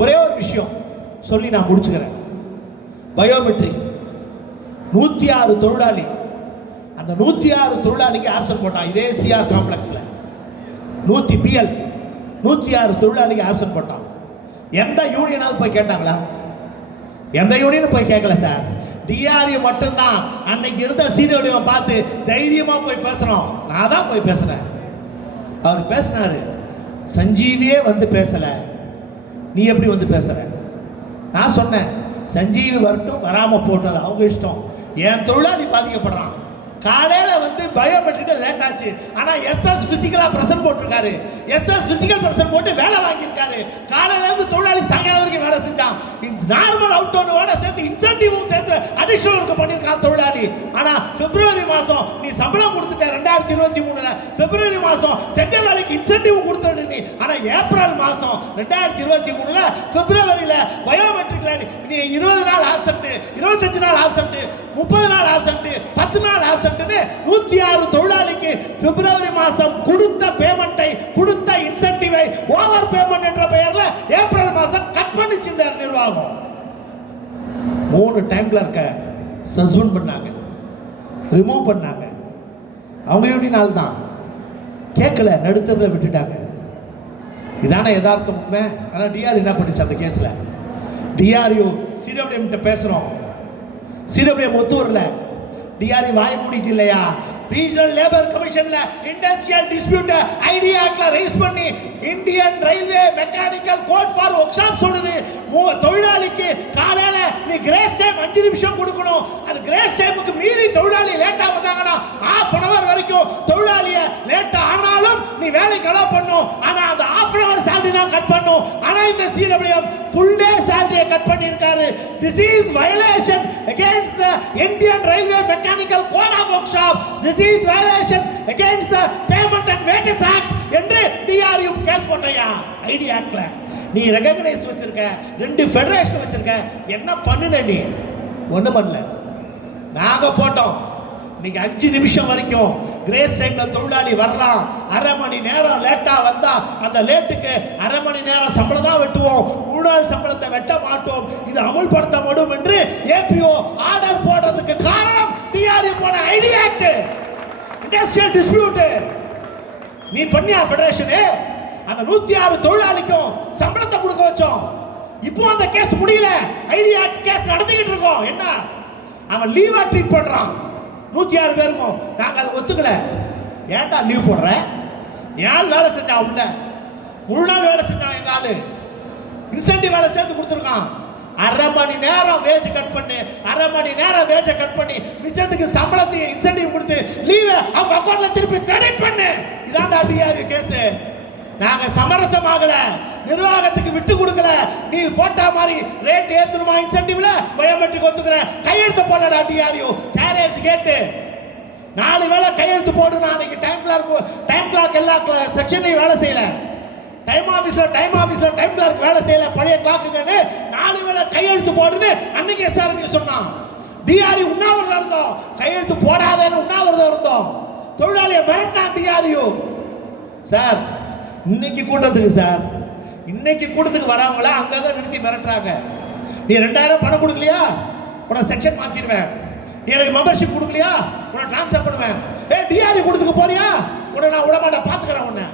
ஒரே ஒரு விஷயம் சொல்லி நான் முடிச்சுக்கிறேன். பயோமெட்ரிக் 106 தொழிலாளி, அந்த 106 தொழிலாளிக்கு ஆப்ஷன் போட்டான். இதே சிஆர் காம்ப்ளெக்ஸ்ல 100 பிஎல் 106 தொழிலாளிக்கு ஆப்ஷன் போட்டான். எந்த யூனியனாவது போய் கேட்டாங்களா? எந்த யூனியனும் போய் கேட்கல சார். டிஆர்யூ மட்டும்தான் அன்னைக்கு இருந்த சீனியர் பார்த்து தைரியமா போய் பேசுறோம். நான் தான் போய் பேசுறேன். அவர் பேசினாரு. சஞ்சீவியே வந்து பேசல, நீ எப்படி வந்து பேசுற? நான் சொன்னேன், சஞ்சீவி வரட்டும், வராம போட்டது அவங்க இஷ்டம். என் தொழிலாளி பாதிக்கப்படுறான். காலையில வந்து பயோமெட்ரிக்கல் லேட் ஆச்சு, ஆனா எஸ்எஸ் பிசிக்கலா பிரசன்ட் போட்டிருக்காரு. எஸ்எஸ் பிசிக்கல் பிரசன்ட் போட்டு வேலை வாங்கியிருக்காரு. காலையில இருந்து தொழிலாளி சாயங்காலம் வரைக்கும் வேலை செஞ்சான். நார்மல் அவுட் ஓட சேர்த்து இன்சென்டிவும் சேர்த்து அடிஷனல் ஒர்க் பண்ணியிருக்கான் தொழிலாளி. ஆனா பிப்ரவரி மாசம் நீ சம்பளம் கொடுத்துட்ட 2023ல பிப்ரவரி மாசம் செஞ்ச வேலைக்கு இன்சென்டிவ் கொடுத்துட்டு நீ. ஆனா ஏப்ரல் மாசம் 2023ல பிப்ரவரியில பயோமெட்ரிக்ல நீ 20 நாள் ஆப்சென்ட், 25 நாள் ஆப்சென்ட், 30 நாள் ஆப்சென்ட், 10 நாள் ஆப்சென்ட் 106 தொழிலாளிக்கு பிப்ரவரி மாசம் கொடுத்த பேமெண்டை, கொடுத்த இன்சென்டிவை ஓவர் பேமெண்ட் என்ற பெயர்ல ஏப்ரல் மாசம் கட் பண்ணிச்சு இந்த நிர்வாகம். 3 டைம் கிளர்க்க சஸ்பெண்ட் பண்ணாங்க, ரிமூவ் பண்ணாங்க. அவங்க யூனியன் தான் கேட்கல, நடுத்தரில் விட்டுட்டாங்க. இதான யதார்த்தம் உண்மை. ஆனால் டிஆர் என்ன பண்ணுச்சு அந்த கேஸில்? டிஆர்யூ சிடபிள்யூஎம் பேசுகிறோம், சிடபிள்யூஎம் ஒத்து வரல. டிஆர்யூ வாய மூடிட்டு இல்லையா? ரீஜனல் லேபர் கமிஷன்ல இண்டஸ்ட்ரியல் டிஸ்பியூட் ஐடியா ஆக்ட்ல ரைஸ் பண்ணி Indian railway mechanical code for work shop சொல்லுது, தொழிலாளிக்கு காலையில நீ கிரேஸ் டைம் 5 நிமிஷம் கொடுக்கணும். அது கிரேஸ் டைமுக்கு மீறி தொழிலாளி லேட்டா வந்தாங்கன்னா ½ அன் அவர் வரைக்கும் தொழிலாளிய லேட்டா ஆனாலும் நீ வேலைக்கு அலோ பண்ணும். ஆனா அந்த ½ அன் அவர் salary தான் கட் பண்ணும். ஆனா இந்த சிடபிள்யூஎம் ஃபுல் டே salary கட் பண்ணி இருக்காரு. This is violation against the Indian Railway Mechanical Code of Workshop. This is violation against the Payment and Wages Act என்று டிஆர்யூ கேஸ் போட்டயா? ஐடி ஆக்ட்ல நீ ரெகக்னைஸ் வச்சிருக்க, 2 federation வச்சிருக்க, என்ன பண்ணுன நீ? ஒண்ணு பண்ணல. நாங்க போட்டோம். இன்னைக்கு 5 நிமிஷம் வரைக்கும் கிரேஸ் டைம்ல தொழிலாளி வரலாம். ½ மணி நேரம் லேட்டா வந்தா அந்த லேட்டுக்கு ½ மணி நேரம் சம்பளம் தான் வெட்டுவோம், 3 நாள் சம்பளத்தை வெட்ட மாட்டோம். இது அமுல்படுத்தப்படும் என்று ஏபிஓ ஆர்டர் போடுறதுக்கு காரணம் டிஆர்யூ போன ஐடி ஆக்ட், இண்டஸ்ட்ரியல் டிஸ்பியூட். நீ பண்ணியா ஃபெடரேஷனு? அந்த 106 தொழிலாளிக்கும் சம்பளத்தை கொடுக்க வச்சோம். இப்போ அந்த கேஸ் முடியல, ஐடி ஆக்ட் கேஸ் நடத்திக்கிட்டு இருக்கோம். என்ன அவன் லீவா ட்ரீட் பண்றான் 106 பேருக்கும். நாங்க அதை ஒத்துக்கல. ஏன்டா லீவ் போடுற? ஏன் வேலை செஞ்சா உள்ள 3 நாள் வேலை செஞ்சான். எங்க ஆளு இன்சென்டிவ் வேலை சேர்த்து கொடுத்துருக்கான். ½ மணி நேரம் வேஜ் கட் பண்ணி, ½ மணி நேரம் வேஜை கட் பண்ணி மிச்சத்துக்கு சம்பளத்தையும் இன்சென்டிவ் கொடுத்து லீவை அவங்க அக்கௌண்ட்ல திருப்பி கிரெடிட் பண்ணு. இதான்டா டிஆர்யூ கேஸ். நாங்க சமரசமாகல, நிர்வாகத்துக்கு விட்டு கொடுக்கல. நீ போட்ட மாதிரி ரேட் ஏத்தணுமா இன்சென்டிவ்ல பயோமெட்ரிக் ஒத்துக்கிற கையெழுத்து போடலடா டிஆர்யூ. கேரேஜ் கேட்டு 4 வேளை கையெழுத்து போடுனா அன்னைக்கு டைம் கிளாக் எல்லா செக்ஷன்லையும் வேலை செய்யல. டைம் ஆஃபீஸர் டைம் கிளார்க் வேலை செய்யல, பழைய கிளாக்குன்னு 4 வேளை கையெழுத்து போடுன்னு அன்னைக்கு எஸ்ஆர்பி சொன்னான். டிஆர்யூ உண்ணாவிரதம் இருந்தோம், கையெழுத்து போடாதேன்னு உண்ணாவிரதம் இருந்தோம். தொழிலாளியை மிரட்டினான் டிஆர்யூ. சார் இன்னைக்கு கூட்டத்துக்கு சார், இன்னைக்கு கூட்டத்துக்கு வரவங்கள அங்கதான் நிறுத்தி மிரட்டுறாங்க. நீ 2000 பணம் கொடுக்கலையா உன செக்ஷன் மாத்திடுவேன், நீ எனக்கு மெம்பர்ஷிப் கொடுக்கலையா உன்னை டிரான்ஸ்ஃபர் பண்ணுவேன். டிஆர்யூ கூட்டத்துக்கு போறியா உன்னை நான் விடமாட்டேன், பார்த்துக்கிறேன் உன்னை.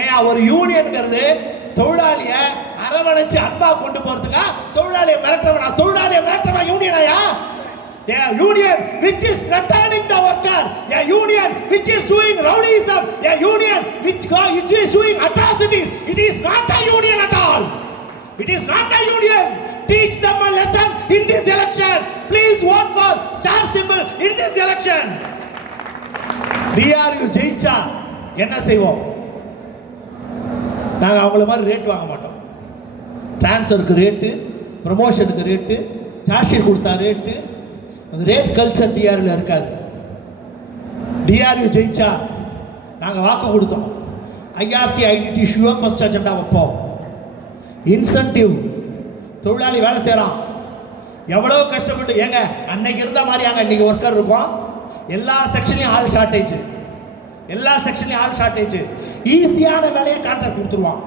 ஏன் ஒரு யூனியன்ங்கிறது தொழிலாளிய அரவணைச்சு அன்பா கொண்டு போறதுக்கா தொழிலாளியை மிரட்டவனா? தொழிலாளியை மிரட்டவனா யூனியனாயா? A union which is threatening the worker, a union which is doing rowdyism, a union which is doing atrocities. It is not a union at all. It is not a union. teach them a lesson in this election. Please vote for star symbol in this election. DRU ஜெயிச்சா என்ன செய்வோம்? நாங்கள் அவங்கள மாதிரி rate வாங்க மாட்டோம். டிரான்ஸ்ஃபருக்கு rate, ப்ரமோஷனுக்கு rate, charge கொடுத்தா rate, அந்த ரேட் கல்ச்சர் டிஆர்யூல இருக்காது. டிஆர்யூ ஜெயிச்சா நாங்கள் வாக்கு கொடுத்தோம். ஐஆர்டி ஐடிடி ஷூவை ஃபர்ஸ்ட் அஜெண்டா வைப்போம். இன்சென்டிவ், தொழிலாளி வேலை செய்கிறான், எவ்வளோ கஷ்டப்பட்டு, ஏங்க அன்னைக்கு இருந்த மாதிரி அங்கே இன்னைக்கு ஒர்க்கர் இருக்கும். எல்லா செக்ஷன்லையும் ஆள் ஷார்ட்டேஜ், எல்லா செக்ஷன்லையும் ஆள் ஷார்ட்டேஜ். ஈஸியான வேலையை கான்ட்ராக்ட் கொடுத்துருவான்.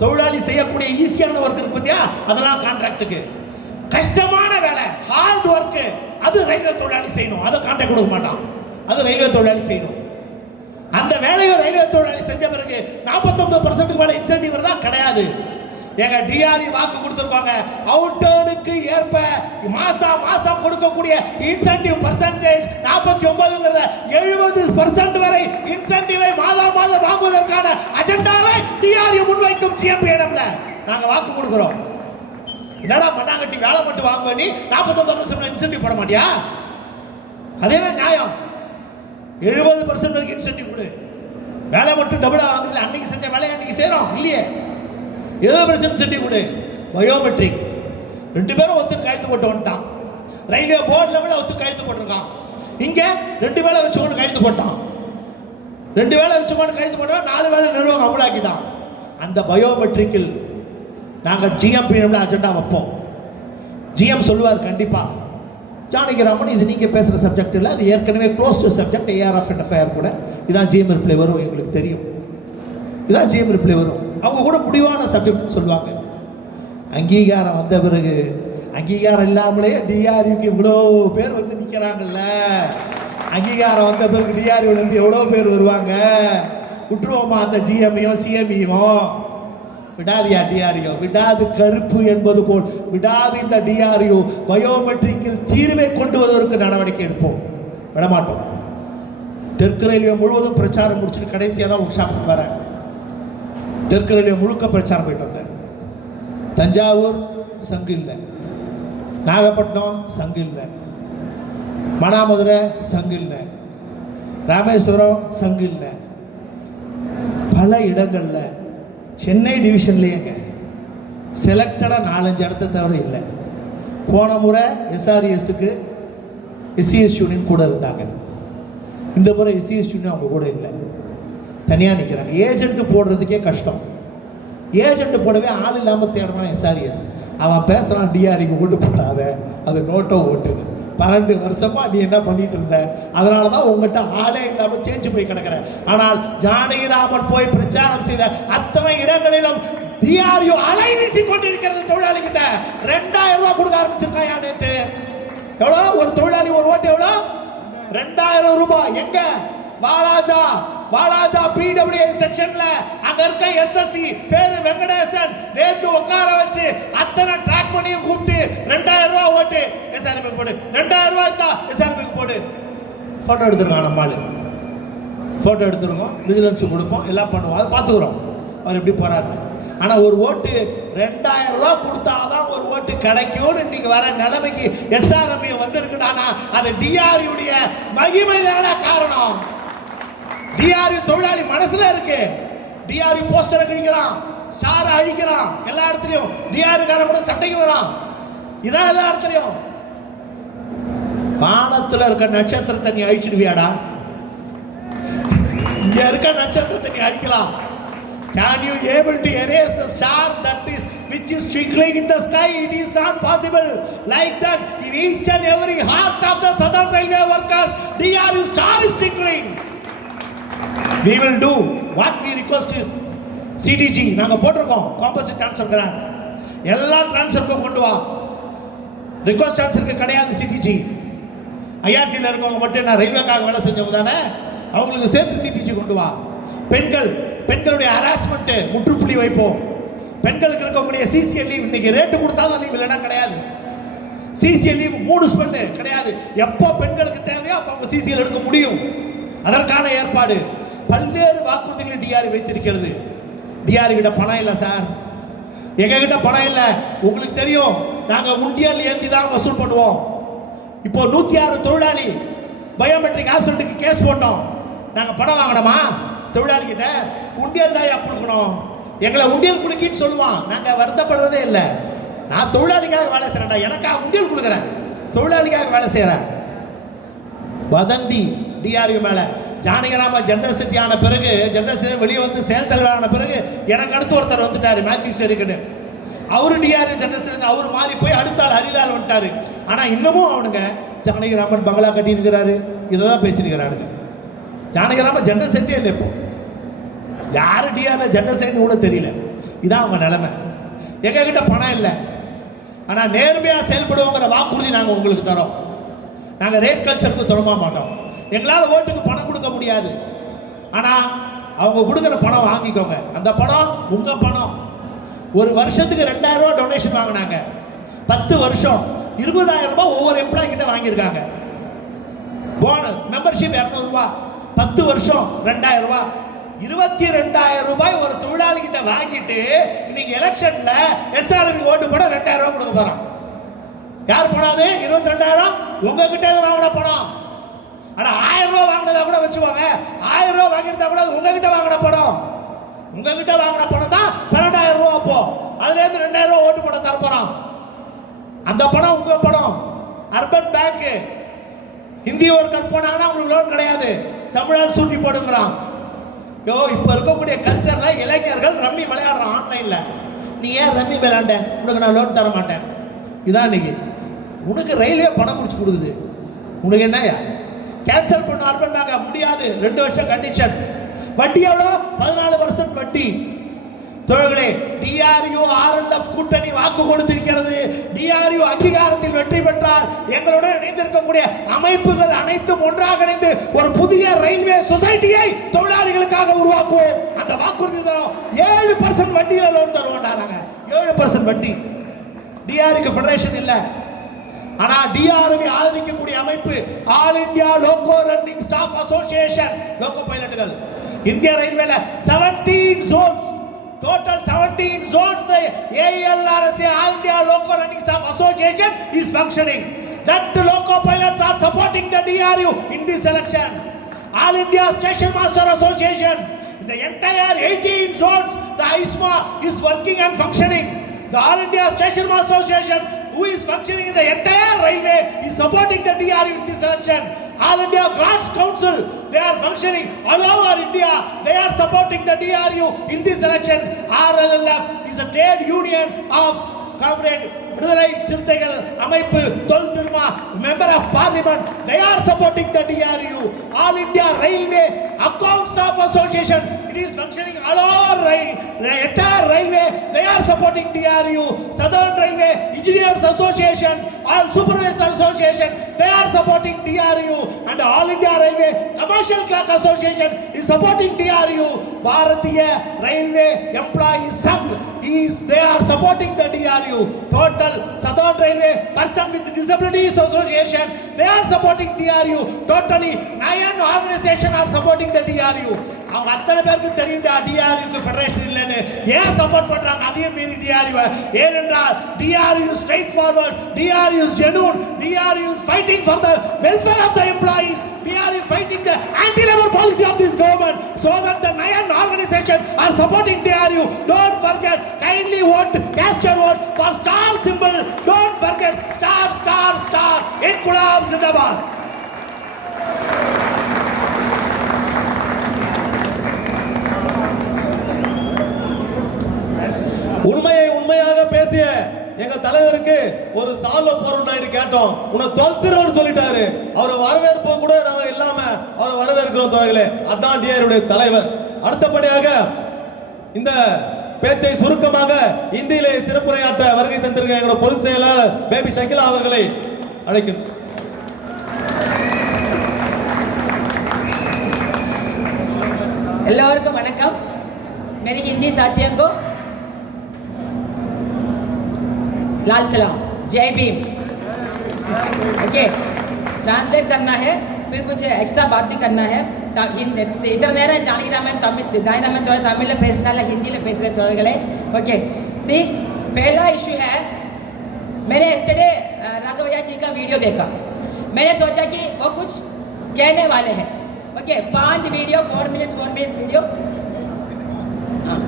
தொழிலாளி செய்யக்கூடிய ஈஸியான ஒர்க் இருக்கு பார்த்தியா, அதெல்லாம் கான்ட்ராக்டுக்கு. கஷ்டமான வேலை, ஹார்ட் ஒர்க்கு, அது ரயில்வே தொழிலாளி செய்யணும், அதை கான்ட்ராக்ட் கொடுக்க மாட்டான், அது ரயில்வே தொழிலாளி செய்யணும். அந்த வேலையை ரயில்வே தொழிலாளி செஞ்ச பிறகு 49% மேலே இன்சென்டிவ் தான் கிடையாது. எங்க டிஆர்இ வாக்கு கொடுத்துருக்காங்க, அவுட் டர்னுக்கு ஏற்ப மாசம் கொடுக்கக்கூடிய இன்சென்டிவ் பர்சன்டேஜ் 49ங்கிறத 70% வரை இன்சென்டிவை மாதம் வாங்குவதற்கான அஜெண்டாவை டிஆர்இ முன்வைக்கும் GMPNMல நாங்க வாக்கு கொடுக்கிறோம். என்னடா மண்ணாங்கட்டி வேலை மட்டும் வாங்க வேண்டி 49% இன்சென்டிவ் போட மாட்டியா? அதே நியாயம். 70% வரைக்கும் இன்சென்டிவ் கொடு. வேலை மட்டும் டபுளா வாங்குறீங்க, அன்னைக்கு செஞ்ச வேலையை அன்னைக்கு செய்யறோம் இல்லையே. 70% இன்சென்டிவ் கொடு. பயோமெட்ரிக் 2 பேரும் ஒத்து கையெழுத்து போட்டு வந்துட்டான். ரயில்வே போர்டு லெவலில் ஒத்து கையெழுத்து போட்டிருக்கான். இங்க 2 வேலை வச்சுக்கொண்டு கையெழுத்து போட்டான். 2 வேலை வச்சுக்கொண்டு கையெழுத்து போட்டான், 4 வேலை நிர்வாகம் அமலாக்கிட்டான். அந்த பயோமெட்ரிக்கில் நாங்கள் GMPNMல அஜெண்டா வைப்போம். ஜிஎம் சொல்லுவார் கண்டிப்பா, ஜானகிராமன் இது நீங்கள் பேசுகிற சப்ஜெக்ட் இல்லை, அது ஏற்கனவே closed subject, ARF and FIR கூட இதான் GM ரிப்ளை வரும், எங்களுக்கு தெரியும், இதான் GM ரிப்ளை வரும். அவங்க கூட முடிவான சப்ஜெக்ட்னு சொல்லுவாங்க. அங்கீகாரம் வந்த பிறகு, அங்கீகாரம் இல்லாமலே டிஆர்யூக்கு இவ்வளோ பேர் வந்து நிற்கிறாங்கல்ல, அங்கீகாரம் வந்த பிறகு டிஆர்யூலேருந்து எவ்வளோ பேர் வருவாங்க. விட்டுருவோமா அந்த GMையும் CMஐயும்? விடாதியா டிஆர்யூ, விடாது. கருப்பு என்பது போல் விடாது இந்த டிஆர்யூ. பயோமெட்ரிக்கில் தீர்வை கொண்டு வருவதற்கு நடவடிக்கை எடுப்போம், விடமாட்டோம். தெற்கு ரயில்வே முழுவதும் பிரச்சாரம் முடிச்சுட்டு கடைசியாக தான் ஒர்க் ஷாப்புக்கு வரேன். தெற்கு ரயில்வே முழுக்க பிரச்சாரம் போயிட்டு வந்தேன். தஞ்சாவூர் சங்கு இல்லை, நாகப்பட்டினம் சங்கு இல்லை, மணாமதுரை சங்கு இல்லை, ராமேஸ்வரம் சங்கு இல்லை, பல இடங்கள்ல சென்னை டிவிஷன்லேயேங்க செலக்டடாக 4-5 இடத்த தவிர இல்லை. போன முறை SRESக்கு SCS யூனியன் கூட இருந்தாங்க, இந்த முறை SCS யூனியன் அவங்க கூட இல்லை, தனியாக நிற்கிறாங்க. ஏஜென்ட்டு போடுறதுக்கே கஷ்டம், ஏஜென்ட் போடவே ஆள் இல்லாமல் தேடுறான் SRES. அவன் பேசுகிறான், டிஆர்இக்கு ஓட்டு போடாத, அது நோட்டோ ஓட்டுன்னு. 12 வருஷமா நீ என்ன பண்ணிட்டு இருந்த? அதனால தான் உங்ககிட்ட ஆளே இல்லாமல் தேஞ்சு போய் கிடக்கிற. ஆனால் ஜானகிராமன் போய் பிரச்சாரம் செய்த அத்தனை இடங்களிலும் டிஆர்யூ அலை வீசி கொண்டிருக்கிறது. தொழிலாளி கிட்ட 2000 ரூபாய் கொடுக்க ஆரம்பிச்சிருக்காயா நேற்று. எவ்வளோ ஒரு தொழிலாளி ஒரு ஓட்டு? எவ்வளோ? 2000 ரூபாய். எங்க? வாலாஜா PWI செக்ஷன்ல அங்க இருக்க SSC பேரு வெங்கடேசன் நேத்து உட்கார வச்சு அத்தனை ட்ராக் பண்ணியும் கூப்பிட்டு 2000 ரூபாய் ஓட்டு SRM போடு, 2000 ரூபாய் தான் SRM போடு. போட்டோ எடுத்துருக்கோம், நம்ம ஆளு போட்டோ எடுத்துருக்கோம், விஜிலன்ஸ் கொடுப்போம், எல்லாம் பண்ணுவோம், அதை பார்த்துக்கிறோம் அவர் எப்படி போறாரு. ஆனா ஒரு ஓட்டு 2000 ரூபாய் கொடுத்தாதான் ஒரு ஓட்டு கிடைக்கும்னு இன்னைக்கு வர நிலைமைக்கு SRM வந்திருக்குடானா அது டிஆர்யூடைய மகிமை தான காரணம். டிஆர்யூ தொழிலாளி மனசுல இருக்கு. டிஆர்யூ போஸ்டரை கிழிக்கிறான், ஸ்டாரை அழிக்கிறான், எல்லா இடத்துலயும் டிஆர்யூ காரன் கூட சண்டைக்கு வரான். இதான் எல்லா இடத்துலயும். வானத்துல இருக்க நட்சத்திரத்தை நீ அழிச்சிடுவியாடா? இங்க இருக்க நட்சத்திரத்தை நீ அழிக்கலாம். Can you able to erase the star that is which is twinkling in the sky? It is not possible. Like that, in each and every heart of the Southern Railway workers, DRU star is twinkling. We will do what we request is CTG. நாங்க போட்டிருக்கோம் composite transfer grand, எல்லா ட்ரான்ஸ்ஃபருக்கும் கொண்டு வா. Request ட்ரான்ஸ்ஃபருக்கு கிடையாது CTG. ஐஆர்டியில் இருக்கவங்க மட்டும் நான் ரயில்வேக்காக வேலை செஞ்சவங்க தானே, அவங்களுக்கு சேர்த்து CTG கொண்டு வா. பெண்களுடைய ஹராஸ்மெண்ட் முற்றுப்புள்ளி வைப்போம். பெண்களுக்கு இருக்கக்கூடிய CCL லீவ் இன்னைக்கு ரேட்டு கொடுத்தாதான் லீவ், இல்லைன்னா கிடையாது. CCL லீவ் 3 ஸ்பெல் கிடையாது. எப்போ பெண்களுக்கு தேவையோ அப்போ அவங்க CCL எடுக்க முடியும். அதற்கான ஏற்பாடு பல்வேறு வாக்குறுதிகளை டிஆர்இ வைத்திருக்கிறது. டிஆர்இ கிட்ட பணம் இல்லை சார், எங்ககிட்ட பணம் இல்லை. உங்களுக்கு தெரியும், நாங்கள் உண்டியல் ஏந்தி தான் வசூல் பண்ணுவோம். இப்போ 106 தொழிலாளி பயோமெட்ரிக் ஆப்சண்ட்டுக்கு கேஸ் போட்டோம். நாங்கள் பணம் வாங்கணுமா? தொழிலாளிகிட்ட உண்டியல் தான் கொடுக்கணும். எங்களை உண்டியல் குலுக்கின்னு சொல்லுவான். நாங்கள் வருத்தப்படுறதே இல்லை. நான் தொழிலாளிக்காக வேலை செய்கிறேன்டா, எனக்காக உண்டியல் கொடுக்குறேன், தொழிலாளிக்காக வேலை செய்கிறேன். வதந்தி டிஆர்யூ மேலே. ஜானகிராம ஜெனரல் செக்ரட்டரி ஆன பிறகு, ஜெனரல் செக்ரட்டரி வெளியே வந்து செயல் தலைவரான பிறகு எனக்கு அடுத்து ஒருத்தர் வந்துட்டார், மேத்யூ சேரிக்குன்னு. அவரு டிஆர்யூ ஜெனரல் செக்ரட்டரி, அவர் மாறி போய் அடுத்த ஆள் ஹரிலால் வந்துட்டார். ஆனால் இன்னமும் அவனுங்க ஜானகிராமன் பங்களா கட்டி இருக்கிறாரு, இதை தான் பேசியிருக்கிறானுங்க. ஜானகிராம ஜெனரல் செக்ரட்டரி இல்லை. இப்போ யார் டிஆர்ல ஜெனரல் செக்ரட்டரி கூட தெரியல. இதான் அவங்க நிலைமை. எங்ககிட்ட பணம் இல்லை, ஆனால் நேர்மையாக செயல்படுவோங்கிற வாக்குறுதி நாங்கள் உங்களுக்கு தரோம். நாங்கள் ரேட் கல்ச்சருக்கு தொடங்க மாட்டோம். எங்களால் ஓட்டுக்கு பணம் கொடுக்க முடியாது, ஆனால் அவங்க கொடுக்குற பணம் வாங்கிக்கோங்க. அந்த பணம் உங்கள் பணம். ஒரு வருஷத்துக்கு 2000 ரூபா டொனேஷன் வாங்கினாங்க. 10 வருஷம் 20,000 ரூபாய் ஒவ்வொரு எம்ப்ளாயி கிட்ட வாங்கியிருக்காங்க. போனஸ் மெம்பர்ஷிப் 200 ரூபாய். 10 வருஷம் 2000 ரூபாய். 22,000 ரூபாய் ஒரு தொழிலாளி கிட்ட வாங்கிட்டு இன்னைக்கு எலெக்ஷன்ல எஸ்ஆர்பி ஓட்டு போட 2000 ரூபாய் கொடுக்க போறோம். யார் போனாது? 22,000 உங்ககிட்ட வாங்கின பணம். ஆனா 1000 ரூபாய் வாங்கினதா கூட வச்சுக்கோங்க. 1000 ரூபாய் வாங்கியிருந்தா கூட உங்ககிட்ட வாங்கின பணம். உங்ககிட்ட வாங்கின பணம் தான் 12,000 ரூபாய். அப்போ அதுல இருந்து 2000 ரூபாய் ஓட்டு போட தரப்போறோம். அந்த பணம் உங்க பணம். அர்பன் பேங்க் ஹிந்தி ஒர்க்கர் போனாங்கன்னா உங்களுக்கு லோன் கிடையாது, தமிழால் சூட்டி போடுங்கிறான். யோ, இப்போ இருக்கக்கூடிய கல்ச்சர்ல இளைஞர்கள் ரம்மி விளையாடுறான் ஆன்லைன்ல. நீ ஏன் ரம்மி விளையாண்ட? உனக்கு நான் லோன் தர மாட்டேன். இதான் இன்னைக்கு. உனக்கு ரயில்வே பணம் முடிச்சு கொடுக்குது, உனக்கு என்னையா? கேன்சல் பண்ண அர்பன் பேங்க் முடியாது. 2 வருஷம் கண்டிஷன். வட்டி எவ்வளோ? 14% வட்டி. தோழர்களே, டிஆர்யூ ஆர்எல்எஃப் கூட்டணி வாக்கு கொடுத்திருக்கிறது. டிஆர்யூ அங்கீகாரத்தில் வெற்றி பெற்றால் எங்களுடன் இணைந்திருக்கக்கூடிய அமைப்புகள் அனைத்தும் ஒன்றாக இணைந்து ஒரு புதிய ரயில்வே சொசைட்டியை தொழிலாளிகளுக்காக உருவாக்குவோம். அந்த வாக்குறுதி தான். 7% வட்டியில லோன் தருவோம். 7% வட்டி. டிஆர்யூக்கு ஃபெடரேஷன் இல்லை, ஆனா டிஆர்வி ஆதரிக்கக்கூடிய அமைப்பு all India loco running staff association. Loco பைலட்டுகள் இந்திய ரயில்வேல 17 zones, total 17 zones. The ALRSA, All India Loco Running Staff Association, is functioning. That loco pilots are supporting the DRU in this election. All India Station Master Association, the entire 18 zones, the ISMA is working and functioning. The All India Station Master Association, who is functioning in the entire railway, is supporting the DRU in this election. All India Guards Council, they are functioning all over India. They are supporting the DRU in this election. RLLF is a trade union of Comrade விடுதலை சிறுத்தைகள் அமைப்பு, தொல் Thiruma member of parliament. They are supporting the DRU. All India Railway Account Staff Association, it is functioning all over entire railway. They are supporting DRU. Southern Railway Engineers Association, all Supervisors Association, they are supporting DRU. And All India Railway Commercial Clerk Association is supporting DRU. Bharatiya Railway Employees Sangh they are supporting the DRU. Total Southern Railway Person with Disabilities Association, they are supporting DRU. Totally 9 organizations are supporting the DRU. அவங்க அத்தனை பேருக்கு தெரியும் டிஆர்யூக்கு federation இல்லைன்னு. ஏன் support பண்றாங்க? அதையும் மீறி DRU. ஏனென்றால் DRU straightforward, DRU is genuine, DRU is fighting for the welfare of the employees. DRU fighting the anti-labor policy of this government, so that the 9 organizations are supporting DRU. Don't forget, kindly vote, cast your vote for star symbol. Don't forget, star, star, star. Inqilab Zindabad. உண்மையை உண்மையாக பேசிய எங்க தலைவருக்கு ஒரு சால்வ போறோம்னு கேட்டோம். உன்னை தொலைச்சிருவோம்னு சொல்லிட்டாரு. அவரை வரவேற்பு கூட நாங்க இல்லாம அவரை வரவேற்கிறோம் தோழர்களே. அதான் டிஆர்யுடைய தலைவர். அடுத்தபடியாக இந்த பேச்சை சுருக்கமாக இந்தியிலே சிறப்புரையாற்ற வருகை தந்திருக்க எங்களோட பொதுச் செயலாளர் பேபி ஷகிலா அவர்களை அழைக்கிறோம். எல்லோருக்கும் வணக்கம். मेरी हिंदी साथियों को लाल सलाम, जय भीम. ओके, ट्रांसलेट करना है, फिर कुछ एक्स्ट्रा बात भी करना है. इधर நேரம் ஜானகிராமன் தமிழ் தாய்ராமன் தமிழில் பேசினால ஹிந்தியில் பேசுகிற தோழர்களே. ஓகே, சி पहला इशू है, मैंने yesterday राघवैया जी का वीडियो देखा, मैंने सोचा कि वो कुछ कहने वाले हैं। Okay, 5 video 4 minutes video. हाँ,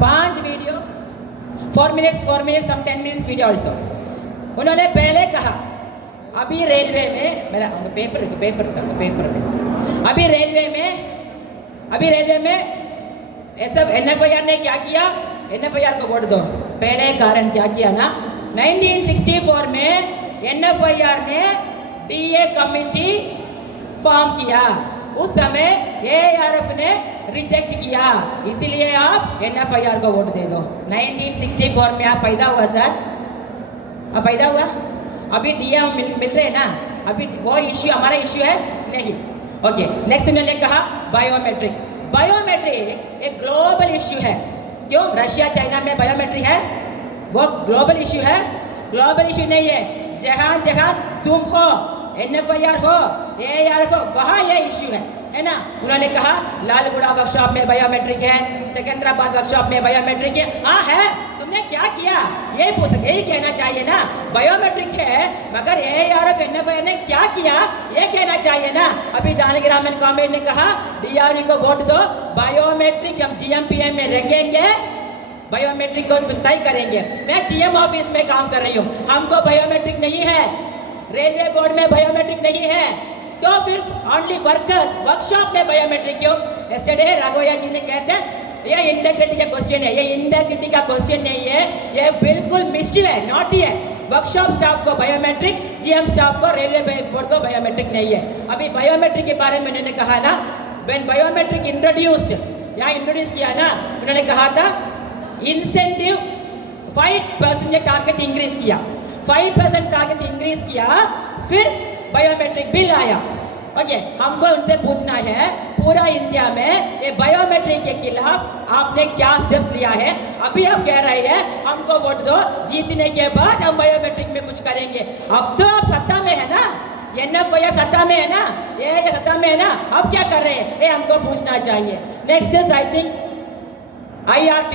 5 video 4 minutes some 10 minutes video also. उन्होंने पहले कहा अभी रेलवे में, मेरा पेपर में अभी रेलवे में ऐसा NFIR ने क्या किया, NFIR को वोट दो। पहले कारण क्या किया ना, 1964 में NFIR ने DA कमेटी फॉर्म किया, उस समय ARF ने रिजेक्ट किया, इसलिए आप NFIR को वोट दे दो। 1964 में आप पैदा हुआ सर, आप पैदा हुआ, अभी DA मिल रहे ना, अभी वो इश्यू हमारा इश्यू है नहीं। ओके, नेक्स्ट उन्होंने कहा बायोमेट्रिक एक ग्लोबल इश्यू है। क्यों? रशिया चाइना में बायोमेट्रिक है, वो ग्लोबल इश्यू है? ग्लोबल इश्यू नहीं है, जहाँ जहाँ तुम हो, NFIR हो, ARF हो, वहाँ ये इश्यू है ना। उन्होंने कहा लालगुड़ा वर्कशॉप में बायोमेट्रिक है, सिकंदराबाद वर्कशॉप में बायोमेट्रिक है। हाँ है, तुमने क्या किया यही कहना चाहिए ना। बायोमेट्रिक है मगर ARF NFIR ने क्या किया ये कहना चाहिए ना। अभी जानकी रामन कॉमरेड ने कहा DRE को वोट दो, बायोमेट्रिक हम GMPM में रखेंगे, बायोमेट्रिक को तय करेंगे। मैं GM ऑफिस में काम कर रही हूँ, हमको बायोमेट्रिक नहीं है, रेलवे बोर्ड में बायोमेट्रिक नहीं है, तो फिर ओनली वर्कर्स वर्कशॉप में बायोमेट्रिक क्यों? यस्टरडे राघवैया जी ने कहते हैं ये इंटेग्रिटी का क्वेश्चन है, ये इंटेग्रिटी का क्वेश्चन नहीं है, ये बिल्कुल मिस्चिव है, नॉटी है। वर्कशॉप स्टाफ को बायोमेट्रिक, GM स्टाफ को, रेलवे बोर्ड को बायोमेट्रिक नहीं है। अभी बायोमेट्रिक के बारे में उन्होंने कहा ना, व्हेन बायोमेट्रिक इंट्रोड्यूस्ड, यहाँ इंट्रोड्यूस किया ना, उन्होंने कहा था इंसेंटिव 5% टारगेट इंक्रीज किया, 5% टारगेट इंक्रीज किया, फिर बायोमेट्रिक बिल आया। ओके, हमको उनसे पूछना है पूरा इंडिया में ये बायोमेट्रिक के खिलाफ आपने क्या स्टेप्स लिया है? अभी आप कह रहे हैं हमको वोट दो, जीतने के बाद हम बायोमेट्रिक में कुछ करेंगे। अब तो आप सत्ता में है ना, NFIR सत्ता में है ना, ये सत्ता में है ना, अब क्या कर रहे हैं ये हमको पूछना चाहिए। Next is I think IRT।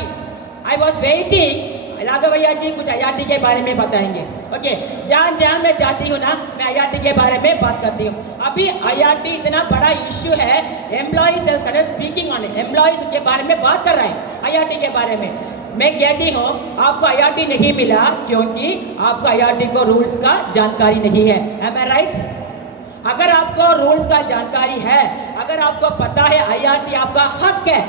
I was waiting, Raghavaiah ji कुछ IRT के बारे में बताएंगे। ओके, जहाँ मैं जाती हूँ ना, मैं IRT के बारे में बात करती हूँ। अभी IRT इतना बड़ा इश्यू है, employees started speaking on, employees के बारे में बात कर रहा है IRT के बारे में। मैं कहती हूँ आपको IRT नहीं मिला क्योंकि आपको IRT को रूल्स का जानकारी नहीं है। एम आई राइट? अगर आपको रूल्स का जानकारी है, अगर आपको पता है IRT आपका हक है,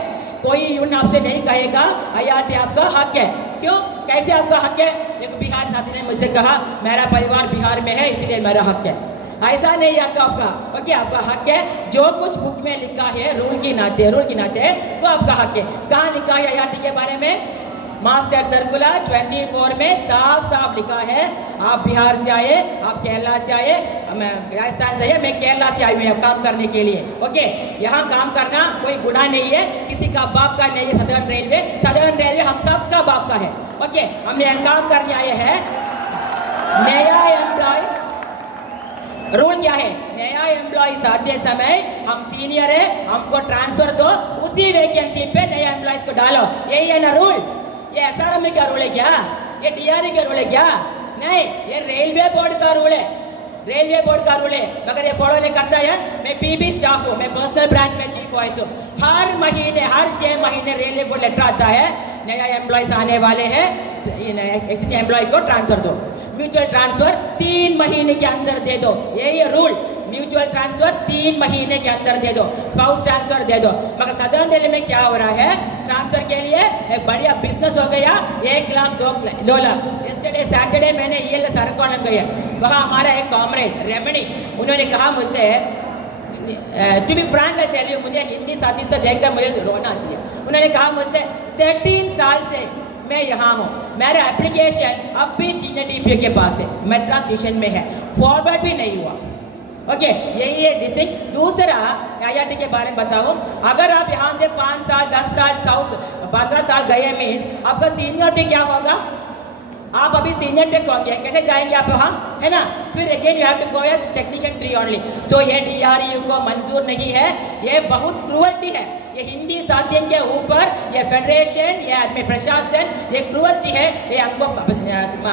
कोई यूनियन आपसे नहीं कहेगा IRT आपका हक है। क्यों? कैसे आपका हक है? एक बिहारी साथी ने मुझसे कहा मेरा परिवार बिहार में है इसलिए मेरा हक है। ऐसा नहीं हक आपका। ओके, आपका हक है, जो कुछ बुक में लिखा है रूल की नाते वो आपका हक है। कहाँ लिखा है IRT के बारे में? मास्टर सर्कुलर 24 में साफ साफ लिखा है, आप बिहार से आए, आप केरला से आए, मैं राजस्थान से आए, मैं केरला से आई हूँ काम करने के लिए। ओके, यहाँ काम करना कोई गुनाह नहीं है, किसी का बाप का नहीं है। सदर्न रेलवे हम सब का बाप का है। ओके, हम यहाँ काम करने आए हैं। नया एम्प्लॉइज रूल क्या है? नया एम्प्लॉइज आते समय हम सीनियर है, हमको ट्रांसफर दो, उसी वैकेंसी पे नया एम्प्लॉइज को डालो, यही है ना रूल? ये SRM का रूल है क्या? ये DRE का रूल है क्या? नहीं, ये रेलवे बोर्ड का रूल है, रेलवे बोर्ड का रूल है, मगर ये फॉलो नहीं करता है। मैं PB स्टाफ हूँ, मैं पर्सनल ब्रांच में चीफ वॉइस हूँ। हर महीने हर 6 महीने रेलवे बोर्ड लेटर आता है, नया एम्प्लॉइज आने वाले हैं, एक्सिस्टिंग एम्प्लॉय को ट्रांसफर दो, म्यूचुअल ट्रांसफर 3 महीने के अंदर दे दो, यही रूल। म्यूचुअल ट्रांसफर 3 महीने के अंदर दे दो, स्पाउस ट्रांसफर दे दो। मगर सदर्न दिल्ली में क्या हो रहा है, ट्रांसफर के लिए एक बढ़िया बिजनेस हो गया, 1 लाख 2 लाख। यस्टरडे सैटरडे मैंने ELS सरकोणम गया, वहाँ हमारा एक कॉमरेड रेमणी, उन्होंने कहा मुझसे, to be frank I tell you, मुझे हिंदी साथी से देखकर मुझे रोना आती है। उन्होंने कहा मुझसे 13 साल से मैं यहाँ हूँ, मेरा एप्लीकेशन अब भी सीनियर DPO के पास है, मद्रास स्टेशन में है, फॉरवर्ड भी नहीं हुआ। ओके, यही है दिस थिंग। दूसरा IRT के बारे में बताऊँ, अगर आप यहाँ से 5 साल 10 साल 15 साल गए मीन्स आपका सीनियरिटी क्या होगा? आप अभी सीनियर टेक होंगे, कैसे जाएंगे आप वहाँ, है ना? फिर again you have to go as technician 3 only. So ये DRU को मंजूर नहीं है, ये बहुत क्रूअल्टी है। ये हिंदी साथियों के ऊपर ये फेडरेशन ये आदमी प्रशासन ये क्रूअल्टी है, ये हमको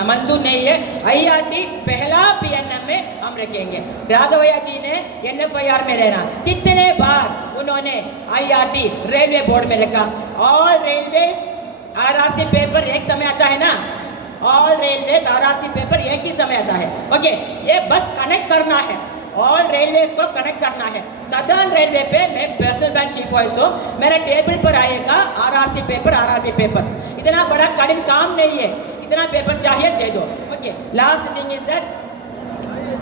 मंजूर नहीं है। IRT पहला PNM में हम रखेंगे। राघवैया जी ने NFIR में रहना, कितने बार उन्होंने IRT रेलवे बोर्ड में रखा। ऑल रेलवेज RRC पेपर एक समय आता है ना, ऑल रेलवेज RRC पेपर एक ही समय आता है। ओके, ये बस कनेक्ट करना है, ऑल रेलवेज को कनेक्ट करना है। सदर्न रेलवे पे मैं पर्सनल बैंक चीफ वॉइस हूँ, मेरे टेबल पर आएगा RRC पेपर RRB पेपर्स। इतना बड़ा कठिन काम नहीं है, इतना पेपर चाहिए दे दो। Okay, last thing is that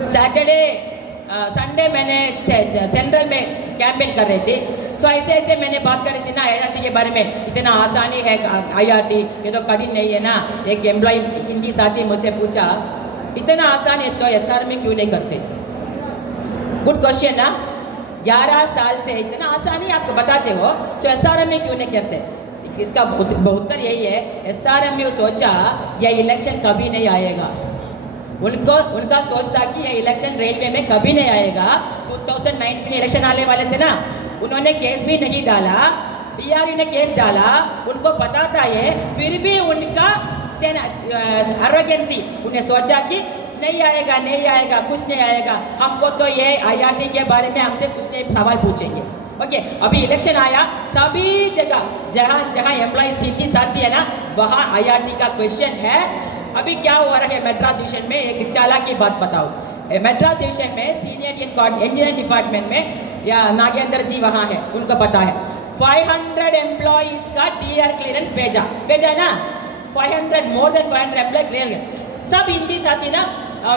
Saturday Sunday मैंने सेंट्रल में कैंपेन कर रही थी, सो ऐसे ऐसे मैंने बात करी थी ना IRT के बारे में। इतना आसानी है IRT, ये तो कठिन नहीं है ना। एक एम्प्लॉय हिंदी साथी मुझसे पूछा इतना आसान है तो SR में क्यों नहीं करते। गुड क्वेश्चन ना, 11 साल से इतना आसानी आपको बताते हो, सो SRM में क्यों नहीं करते। इसका उत्तर यही है, SRM में सोचा यह इलेक्शन कभी नहीं आएगा। उनका सोच था कि ये इलेक्शन रेलवे में कभी नहीं आएगा। 2019 में इलेक्शन आने वाले थे ना, उन्होंने केस भी नहीं डाला, DRU ने केस डाला, उनको पता था ये, फिर भी उनका एरोगेंसी, उन्हें सोचा कि नहीं आएगा नहीं आएगा कुछ नहीं आएगा, हमको तो ये IRT के बारे में हमसे कुछ नहीं सवाल पूछेंगे। ओके, अभी इलेक्शन आया, सभी जगह जहाँ जहाँ एम्प्लॉइज हिंदी साथी है ना, वहाँ IRT का क्वेश्चन है। अभी क्या हो रहा है मेड्रास डिवीजन में, एक चालाकी की बात बताओ। मेड्रास डिवीजन में सीनियर इंजीनियरिंग डिपार्टमेंट में या नागेंद्र जी वहाँ है, उनको पता है 500 एम्प्लॉइज का DR क्लियरेंस भेजा है ना, 500 मोर देन 500 एम्प्लॉय क्लियर। सब हिंदी साथी ना,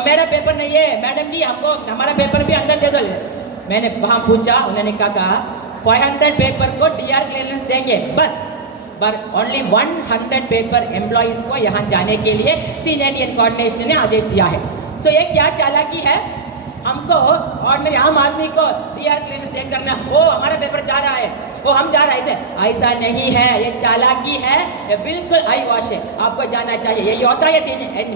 मेरा पेपर नहीं है मैडम जी, हमको हमारा पेपर भी अंदर दे दो। मैंने वहाँ पूछा, उन्होंने कहा 500 पेपर को DR क्लियरेंस देंगे बस, पर ओनली 100 पेपर एम्प्लॉइज को यहाँ जाने के लिए सीनियर कोऑर्डिनेशन ने आदेश दिया है। सो ये क्या चालाकी है, हमको ऑर्डिनरी आम आदमी को DR क्लियरेंस दे करना, ओ हमारा पेपर जा रहा है, ओ हम जा रहा है, ऐसा नहीं है, ये चालाकी है, ये बिल्कुल आई वॉश है, आपको जाना चाहिए। यही होता है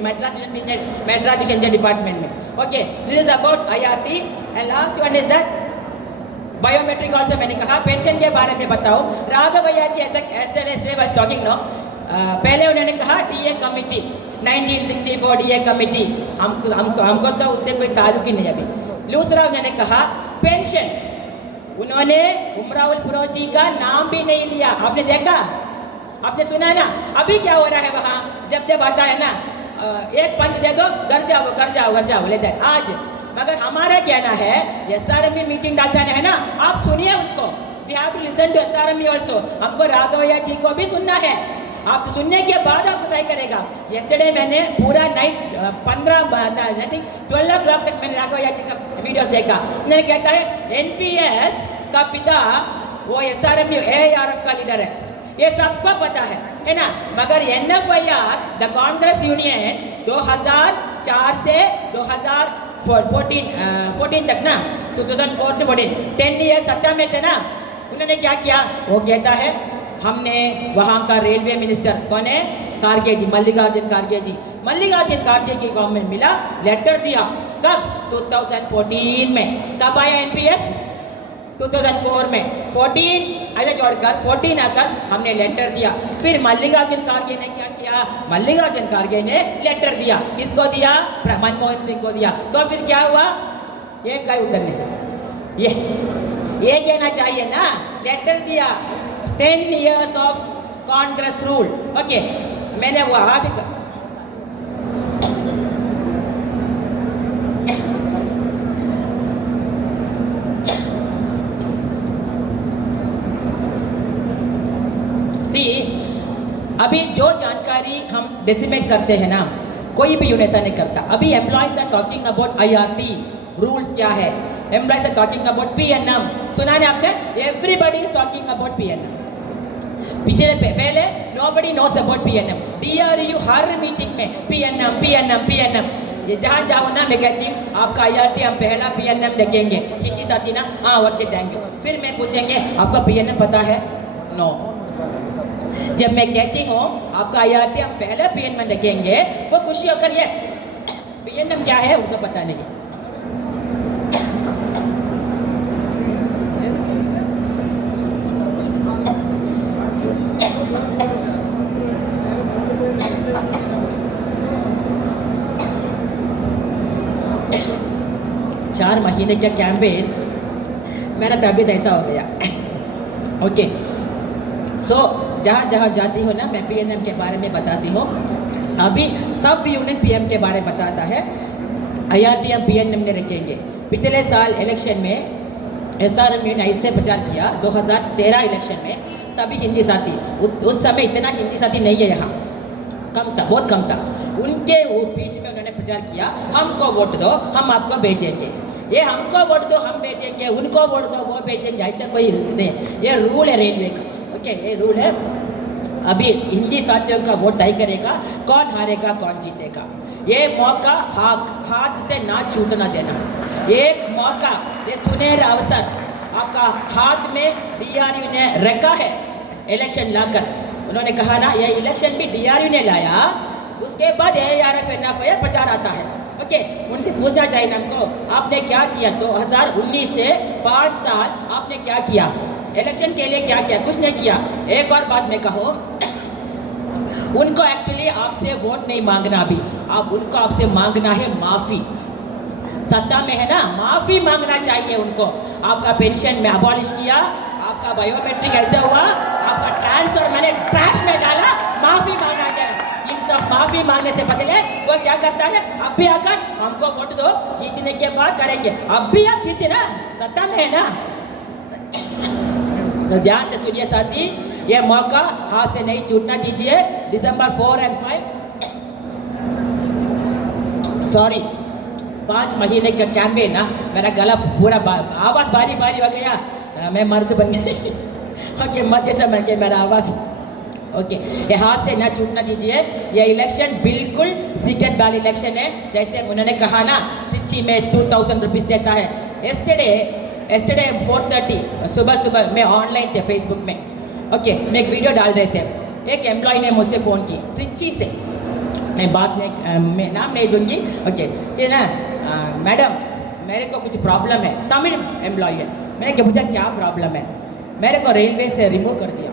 मेड्रास डिवीजन डिपार्टमेंट में। Okay, this is about IRT and last one is that biometric also. मैंने कहा पेंशन के बारे में बताओ। राघवैया जी ऐसे टॉकिंग नो, पहले उन्होंने कहा DA कमेटी 1964 DA कमेटी, हमको तो उससे कोई ताल्लुक ही नहीं। अभी दूसरा उन्होंने कहा पेंशन, उन्होंने उमराउल पुरोजी का नाम भी नहीं लिया। आपने देखा, आपने सुना ना, अभी क्या हो रहा है वहाँ, जब आता है ना एक पंच दे दो, घर जाओ लेते हैं आज। मगर हमारा कहना है SRM में मीटिंग डालता है ना, आप सुनिए उनको, we have to listen to SRM also. हमको राघवैया जी को भी सुनना है, आप सुनने के बाद आपको तय करेगा। यस्टरडे मैंने पूरा नाइट 12 o'clock तक मैंने राघवैया जी का वीडियोस देखा। उन्होंने कहता है NPS का पिता वो SRM ARF का लीडर है, ये सबको पता है ना। मगर NFIR द कांग्रेस यूनियन 2004 से 2014 तक ना, 2004 to 14 10 years सत्ता में थे ना, उन्होंने क्या किया, वो कहता है हमने वहाँ का रेलवे मिनिस्टर कौन है, कारगे जी, मल्लिकार्जुन कारगे जी की गवर्नमेंट मिला, लेटर दिया। कब? 2014 में। कब आया NPS? 2004 में। 14 ऐसे जोड़कर 14 आकर हमने लेटर दिया। फिर मल्लिकार्जुन कारगे ने क्या किया, मल्लिकार्जुन कारगे ने लेटर दिया, किसको दिया, मनमोहन सिंह को दिया। तो फिर क्या हुआ, ये कहीं उधर नहीं, ये कहना चाहिए ना, लेटर दिया 10 years of Congress rule. Okay, मैंने वहाँ भी अभी जो जानकारी हम डिसिमेट करते हैं ना, कोई भी यूनियन नहीं करता। अभी employees are talking about IRT rules क्या है, employees are talking about PNM, सुना है आपने, everybody is talking about PNM। पहले nobody knows about PNM, DRU हर मीटिंग में PNM। ये जहाँ जाओ ना, मैं कहती हूँ आपका IRT हम पहला PNM रखेंगे, हिंदी साथी ना, हाँ ओके थैंक यू। फिर मैं पूछेंगे आपका PNM पता है, नो। जब मैं कहती हूँ आपका IRT हम पहले PNM रखेंगे, वो खुशी होकर यस, PNM क्या है उनको पता नहीं। महीने का कैंपेन मेरा तबीयत ऐसा हो गया ओके सो जहाँ जहाँ जाती हूँ ना मैं पीएनएम के बारे में बताती हूँ अभी सब यूनियन पीएम के बारे में बताता है आईआरटीएम पीएनएम ने रखेंगे पिछले साल इलेक्शन में एसआरएम ने ऐसे प्रचार किया 2013 इलेक्शन में सभी हिंदी साथी उस समय इतना हिंदी साथी नहीं है यहाँ कम था बहुत कम था उनके वो बीच में उन्होंने प्रचार किया हमको वोट दो हम आपको भेजेंगे ये हमको वोट दो हम भेजेंगे उनको वोट दो वो भेजेंगे ऐसा कोई नहीं ये रूल है रेलवे का ओके ये रूल है अभी हिंदी साथियों का वोट तय करेगा कौन हारेगा कौन जीतेगा ये मौका हाथ से ना छूटना देना एक मौका ये सुनहरा अवसर आपका हाथ में डीआरयू ने रखा है इलेक्शन लाकर उन्होंने कहा ना ये इलेक्शन भी डीआरयू ने लाया उसके बाद एआरएफ एनएफआईआर प्रचार आता है ओके उनसे पूछना चाहिए हमको आपने क्या किया 2019 से 5 साल आपने क्या किया इलेक्शन के लिए क्या किया कुछ नहीं किया एक और बात मैं कहूँ उनको एक्चुअली आपसे वोट नहीं मांगना अभी उनको आपसे मांगना है माफ़ी सत्ता में है ना माफ़ी मांगना चाहिए उनको आपका पेंशन में अबॉलिश किया आपका बायोमेट्रिक ऐसा हुआ आपका ट्रांसफर मैंने ट्रैश में डाला माफ़ी मांगना चाहिए इन सब माफ़ी मांगने से बदले वो क्या करता है अब भी आकर हमको वोट दो जीतने के बाद करेंगे अब भी आप जीते ना सत्ता में है ना तो ध्यान से सुनिए साथी ये मौका हाथ से नहीं छूटना दीजिए दिसंबर 4 और 5 सॉरी 5 महीने का कैंपेन ना मेरा गला पूरा आवाज़ भारी भारी हो गया मैं मर्द बन गई ओके मत जैसा बन गया मेरा आवाज़ ओके ये हाथ से ना छूटना दीजिए ये इलेक्शन बिल्कुल सीक्रेट बैलेट इलेक्शन है जैसे उन्होंने कहा ना ट्रिची में 2000 रुपीज़ देता है एस्टरडे 4:30 सुबह मैं ऑनलाइन थे फेसबुक में ओके मैं एक वीडियो डाल रहे थे एक एम्प्लॉय ने मुझसे फ़ोन की ट्रिची से मैं बात में नाम नहीं दूँगी ओके ये ना मैडम मेरे को कुछ प्रॉब्लम है तमिल एम्प्लॉय है मैंने क्या पूछा क्या प्रॉब्लम है मेरे को रेलवे से रिमूव कर दिया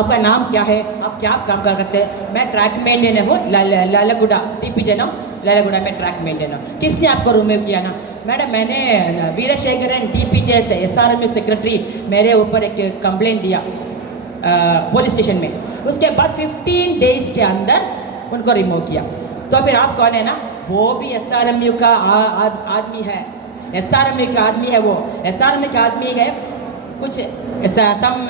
आपका नाम क्या है आप क्या काम करते हैं मैं ट्रैक मेंटेनर हूँ लालागुड़ा टीपी जनम लालागुड़ा में ट्रैक मेंटेनर किसने आपको रिमूव किया ना मैडम मैंने वीरशेखरन टीपीजे से एसआरएम सेक्रेटरी मेरे ऊपर एक कंप्लेंट दिया पुलिस स्टेशन में उसके बाद 15 डेज के अंदर उनको रिमूव किया तो फिर आप कौन है ना वो भी एसआरएमयू का आदमी है एसआरएमयू का आदमी है वो एसआरएमयू का आदमी है कुछ सम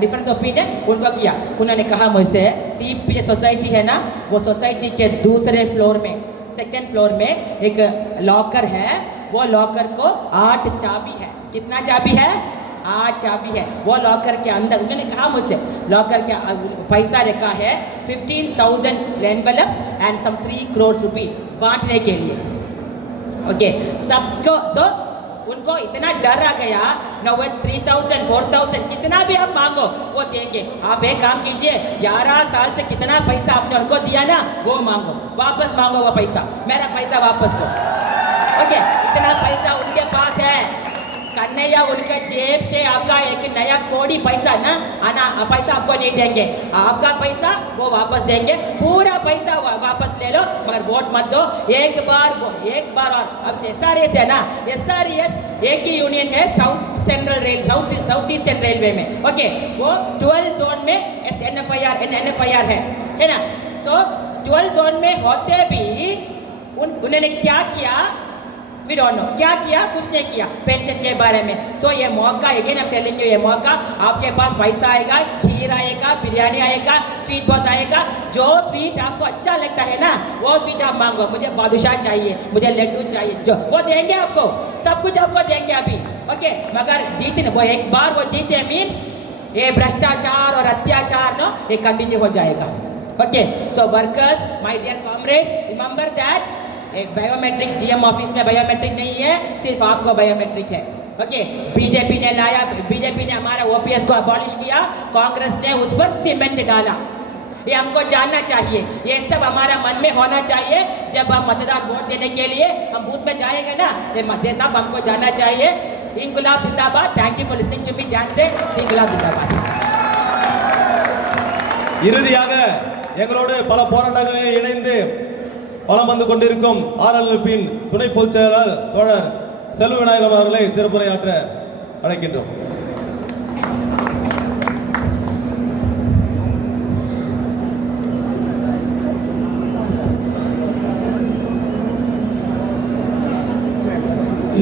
डिफरेंस ओपिनियन उनको किया उन्होंने कहा मुझसे टीपीए सोसाइटी है ना वो सोसाइटी के दूसरे फ्लोर में सेकेंड फ्लोर में एक लॉकर है वो लॉकर को 8 चाबी है कितना चाबी है 8 चाबी है वो लॉकर के अंदर उन्होंने कहा मुझसे लॉकर के पैसा रखा है 15,000 एनवेलप्स एंड सम 3 करोड़ रुपये बांटने के लिए ओके सबको तो उनको इतना डर आ गया ना वो 3,000 4,000 कितना भी आप मांगो वो देंगे आप एक काम कीजिए 11 साल से कितना पैसा आपने उनको दिया ना वो मांगो वापस मांगो वो पैसा मेरा पैसा वापस दो ओके इतना पैसा उनके पास है कन्हैया उनके जेब से आपका एक नया कोड़ी पैसा ना आना पैसा आपको नहीं देंगे आपका पैसा वो वापस देंगे पूरा पैसा वापस ले लो मगर वोट मत दो एक बार और अब एसआरएस है ना एसआरएस एक ही यूनियन है साउथ ईस्टर्न रेलवे में ओके वो 12 जोन में एनएफआईआर है ना सो 12 जोन में होते भी उन्होंने क्या किया वी डोंट नो क्या किया कुछ नहीं किया पेंशन के बारे में सो ये मौका again I am telling you ये मौका आपके पास पैसा आएगा खीर आएगा बिरयानी आएगा स्वीट बॉक्स आएगा जो स्वीट आपको अच्छा लगता है ना वो स्वीट आप मांगो मुझे बादशाह चाहिए मुझे लड्डू चाहिए जो वो देंगे आपको सब कुछ आपको देंगे अभी ओके मगर जीतने वो एक बार वो जीते मीन्स ये भ्रष्टाचार और अत्याचार नो ये कंटिन्यू हो जाएगा okay so workers my dear comrades remember that एक बायोमेट्रिक जीएम ऑफिस में बायोमेट्रिक नहीं है सिर्फ आपको बायोमेट्रिक है ओके बीजेपी ने लाया बीजेपी ने हमारा ओपीएस को अबॉलिश किया कांग्रेस ने उस पर सीमेंट डाला ये हमको जानना चाहिए ये सब हमारा मन में होना चाहिए जब हम मतदान वोट देने के लिए हम बूथ में जाएंगे ना ये सब हमको जानना चाहिए इंकुलाब जिंदाबाद thank you for listening to me ध्यान से इंकुलाब जिंदाबाद இறுதியாக எங்களோடு பல போராட்டங்களில் இணைந்து வலம் வந்து கொண்டிருக்கும் ஆர்எல்எஃப்பின் துணை பொதுச் செயலாளர் தோழர் செல்வ விநாயகம் அவர்களை சிறப்புரையாற்ற அழைக்கின்றோம்.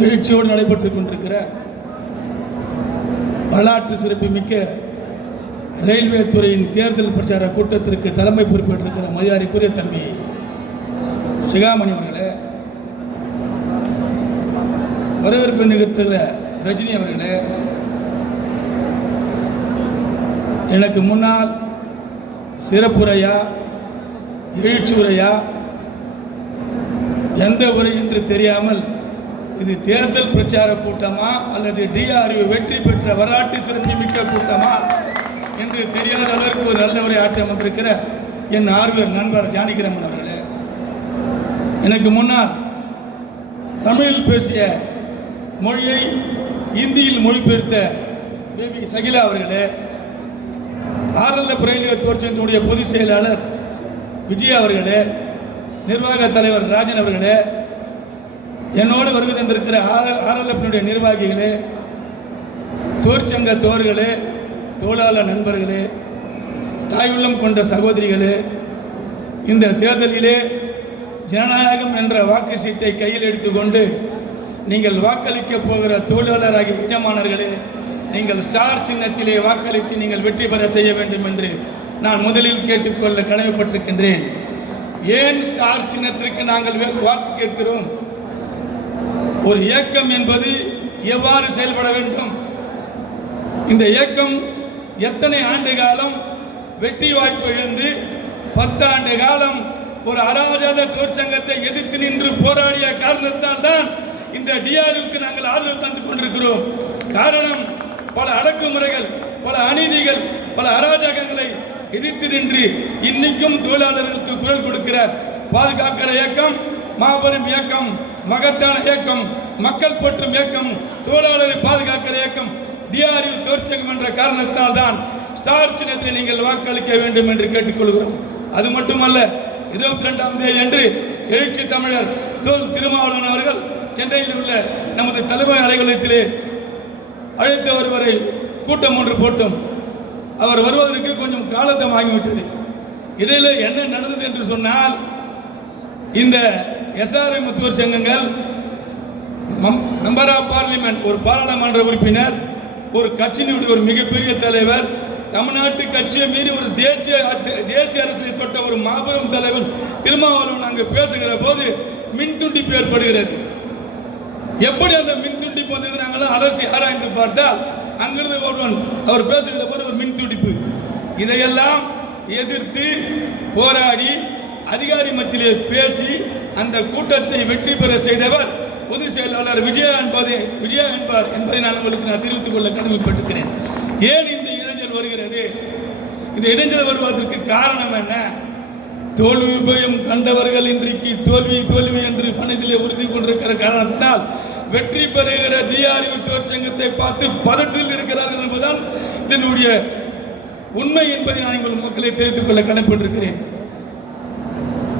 எழுச்சியோடு நடைபெற்றுக் கொண்டிருக்கிற வரலாற்று சிறப்புமிக்க ரயில்வே துறையின் தேர்தல் பிரச்சார கூட்டத்திற்கு தலைமை பொறுப்பேற்றிருக்கிற மரியாதைக்குரிய தம்பி சிகாமணி அவர்களே, வரவேற்பு நிகழ்த்துகிற ரஜினி அவர்களே, எனக்கு முன்னால் சிறப்புரையா எழுச்சி உரையா எந்த உரை என்று தெரியாமல் இது தேர்தல் பிரச்சார கூட்டமா அல்லது டிஆர்யூ வெற்றி பெற்ற வரலாற்று சிறப்புமிக்க கூட்டமா என்று தெரியாத அளவிற்கு ஒரு நல்ல உரை ஆற்ற வந்திருக்கிற என் ஆர்வலர் நண்பர் ஜானகிராமன் அவர்களே, எனக்கு முன்னால் தமிழில் பேசிய மொழியை இந்தியில் மொழிபெயர்த்த பேபி சகிலா அவர்களே, ஆர்எல்எஃப் ரயில்வே தொழிற்சங்கத்தினுடைய பொதுச் செயலாளர் விஜய் அவர்களே, நிர்வாக தலைவர் ராஜன் அவர்களே, என்னோடு வருகை தந்திருக்கிற ஆர்எல்எஃப்னுடைய நிர்வாகிகளே, தொழிற்சங்க தோழர்களே, தொழிலாளர் நண்பர்களே, தாய் உள்ளம் கொண்ட சகோதரிகளே, இந்த தேர்தலிலே ஜனநாயகம் என்ற வாக்கு சீட்டை கையில் எடுத்துக்கொண்டு நீங்கள் வாக்களிக்க போகிற தொழிலாளராகிய எஜமானர்களே, நீங்கள் ஸ்டார் சின்னத்திலே வாக்களித்து நீங்கள் வெற்றி பெற செய்ய வேண்டும் என்று நான் முதலில் கேட்டுக்கொள்ள கடமைப்பட்டிருக்கின்றேன். ஏன் ஸ்டார் சின்னத்திற்கு நாங்கள் வாக்கு கேட்கிறோம்? ஒரு இயக்கம் என்பது எவ்வாறு செயல்பட வேண்டும்? இந்த இயக்கம் எத்தனை ஆண்டு காலம் வெற்றி வாய்ப்பு இழந்து 10 ஆண்டு காலம் ஒரு அராஜக தொழிற்சங்கத்தை எதிர்த்து நின்று போராடிய காரணத்தால் தான் இந்த டிஆர்யூக்கு நாங்கள் ஆதரவு தந்து கொண்டிருக்கிறோம். காரணம், பல அடக்குமுறைகள், பல அநீதிகள், பல அராஜகங்களை எதிர்த்து நின்று இன்னைக்கும் தொழிலாளர்களுக்கு குரல் கொடுக்கிற பாதுகாக்கிற இயக்கம், மாபெரும் இயக்கம், மகத்தான இயக்கம், மக்கள் போற்றும் இயக்கம், தொழிலாளரை பாதுகாக்கிற இயக்கம் டிஆர்யூ தொழிற்சங்கம் என்ற காரணத்தால் தான் ஸ்டார் சின்னத்தில் நீங்கள் வாக்களிக்க வேண்டும் என்று கேட்டுக்கொள்கிறோம். அது மட்டுமல்ல, 22ஆம் தேதி அன்று எழுச்சி தமிழர் தொல் திருமாவளவன் அவர்கள் சென்னையில் உள்ள நமது தலைமை அலுவலகத்திலே அழைத்த ஒருவரை கூட்டம் ஒன்று போட்டோம். அவர் வருவதற்கு கொஞ்சம் காலத்தம் ஆகிவிட்டது. இடையில என்ன நடந்தது என்று சொன்னால், இந்த எஸ்ஆர்எம் தொழிற்சங்கங்கள் மெம்பர் ஆஃப் பார்லிமெண்ட், ஒரு பாராளுமன்ற உறுப்பினர், ஒரு கட்சியினுடைய ஒரு மிகப்பெரிய தலைவர், தமிழ்நாட்டு கட்சியை மீறி ஒரு தேசிய அரசியலை தொட்ட ஒரு மாபெரும் தலைவர் திருமாவளவன் அங்கு பேசுகிற போது மின் துண்டிப்பு ஏற்படுகிறது. எப்படி அந்த மின் துண்டிப்பு வந்தது நாங்களாம் அலசி ஆராய்ந்து பார்த்தால் அங்கிருந்து ஒருவன் அவர் பேசுகிற போது ஒரு மின் துண்டிப்பு. இதையெல்லாம் எதிர்த்து போராடி அதிகாரி மத்தியிலே பேசி அந்த கூட்டத்தை வெற்றி பெற செய்தவர் பொதுச் செயலாளர் விஜயா என்பார் என்பதை நான் உங்களுக்கு தெரிவித்துக் கொள்ள கடமைப்பட்டிருக்கிறேன். ஏன் இந்த இடைஞ்சல் வருகிறது? இந்த இடைஞ்சல் வருவதற்கு காரணம் என்ன? தோல்வி உபயம் கண்டவர்கள் இன்றைக்கு தோல்வி என்று மனதிலே உறுதி கொண்டிருக்கிற காரணத்தால் வெற்றி பெறுகிற டிஆர்யூ தொழிற்சங்கத்தை பார்த்து பதட்டத்தில் இருக்கிறார்கள் என்பதுதான் இதனுடைய உண்மை என்பதை நான் உங்கள் மக்களை தெரிவித்துக் கொள்ள கடமைப்பட்டிருக்கிறேன்.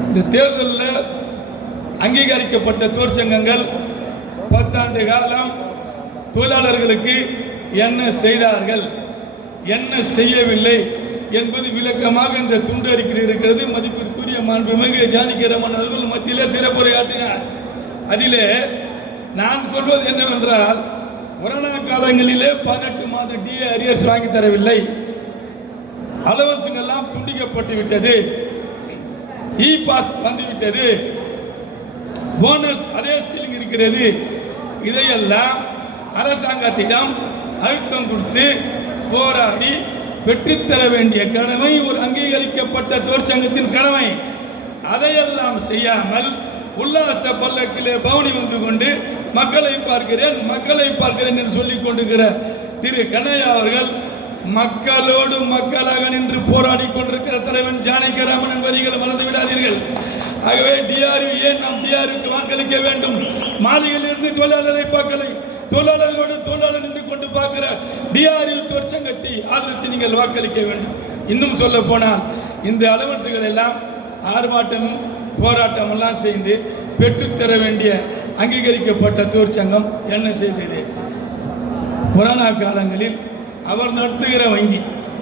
இந்த தேர்தலில் அங்கீகரிக்கப்பட்ட தொழிற்சங்கங்கள் 10 ஆண்டு காலம் தொழிலாளர்களுக்கு என்ன செய்தார்கள், என்ன செய்யவில்லை என்பது விளக்கமாக இந்த துண்டு அறிக்கை இருக்கிறது. மதிப்பிற்குரிய மாண்புமிகு ஜானகிராமன் அவர்கள் மத்தியிலே சிறப்புரையாற்றினார். அதிலே நான் சொல்வது என்னவென்றால், கொரோனா காலங்களிலே 18 மாத டிஏ அரியர்ஸ் வாங்கி தரவில்லை, அலவன்ஸுகள் எல்லாம் துண்டிக்கப்பட்டு விட்டது, இ பாஸ் வந்துவிட்டது, போனஸ் அதே சீலிங் இருக்கிறது. இதையெல்லாம் அரசாங்கத்திடம் அழுத்தம் கொடுத்து போராடி பெற்றுத்தர வேண்டிய கடமை ஒரு அங்கீகரிக்கப்பட்ட தொழிற்சங்கத்தின் கடமை. அதையெல்லாம் செய்யாமல் உல்லாச பல்லக்கிலே பவுனி வந்து கொண்டு மக்களை பார்க்கிறேன் என்று சொல்லிக் கொண்டிருக்கிற திரு கண்ணையா அவர்கள் மக்களோடு மக்களாக நின்று போராடி கொண்டிருக்கிற தலைவன் ஜானகிராமன் வரிகள் மறந்து விடாதீர்கள். ஆகவே டிஆர்யூ ஏன் நாம் டிஆர்யூக்கு வாக்களிக்க வேண்டும்? மாலையிலிருந்து தொழிலாளரை தொழிலாளர்களோடு தொழிலாளர் நின்று கொண்டு பார்க்கிற டிஆர்யூ தொழிற்சங்கத்தை ஆதரித்து நீங்கள் வாக்களிக்க வேண்டும். இன்னும் சொல்ல போனால் இந்த அலவன்ஸுகள் எல்லாம் ஆர்ப்பாட்டம் போராட்டம் எல்லாம் செய்து பெற்றுத்தர வேண்டிய அங்கீகரிக்கப்பட்ட தொழிற்சங்கம் என்ன செய்தது? கொரோனா காலங்களில் அவர் நடத்துகிற வங்கி,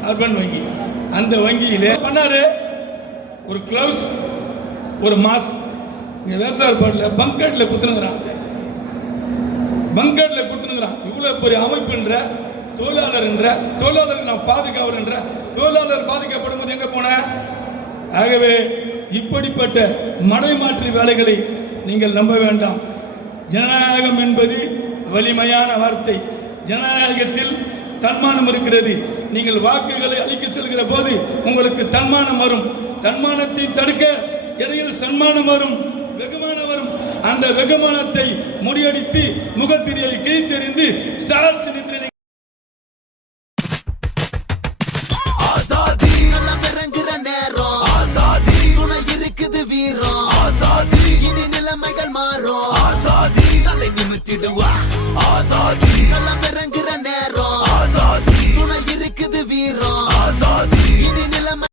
அர்பன் வங்கி, அந்த வங்கியிலே பண்ணாரு ஒரு கிளவுஸ், ஒரு மாஸ்க் இங்கே வேசார் பாட்டில் பங்கெட்டில் குத்துனுங்கிறான். அந்த பங்கெட்டில் குத்துனுங்கிறான். இவ்வளோ பெரிய அமைப்புன்ற தொழிலாளருக்கு நான் பாதுகாவல்ன்ற தொழிலாளர் பாதிக்கப்படும் போது எங்கே போன? ஆகவே இப்படிப்பட்ட மடைமாற்று வேலைகளை நீங்கள் நம்ப வேண்டாம். ஜனநாயகம் என்பது வலிமையான வார்த்தை. ஜனநாயகத்தில் தன்மானம் இருக்கிறது. நீங்கள் வாக்குகளை அளிக்க செல்கிற போது உங்களுக்கு தன்மானம் வரும். தன்மானத்தை தடுக்க இடையில் சன்மானம் வரும், வெகுமானம் வரும். அந்த வெகுமானத்தை முறியடித்து முகத்திரியை கிழித்தெறிந்து ஸ்டார் சின்னத்தினை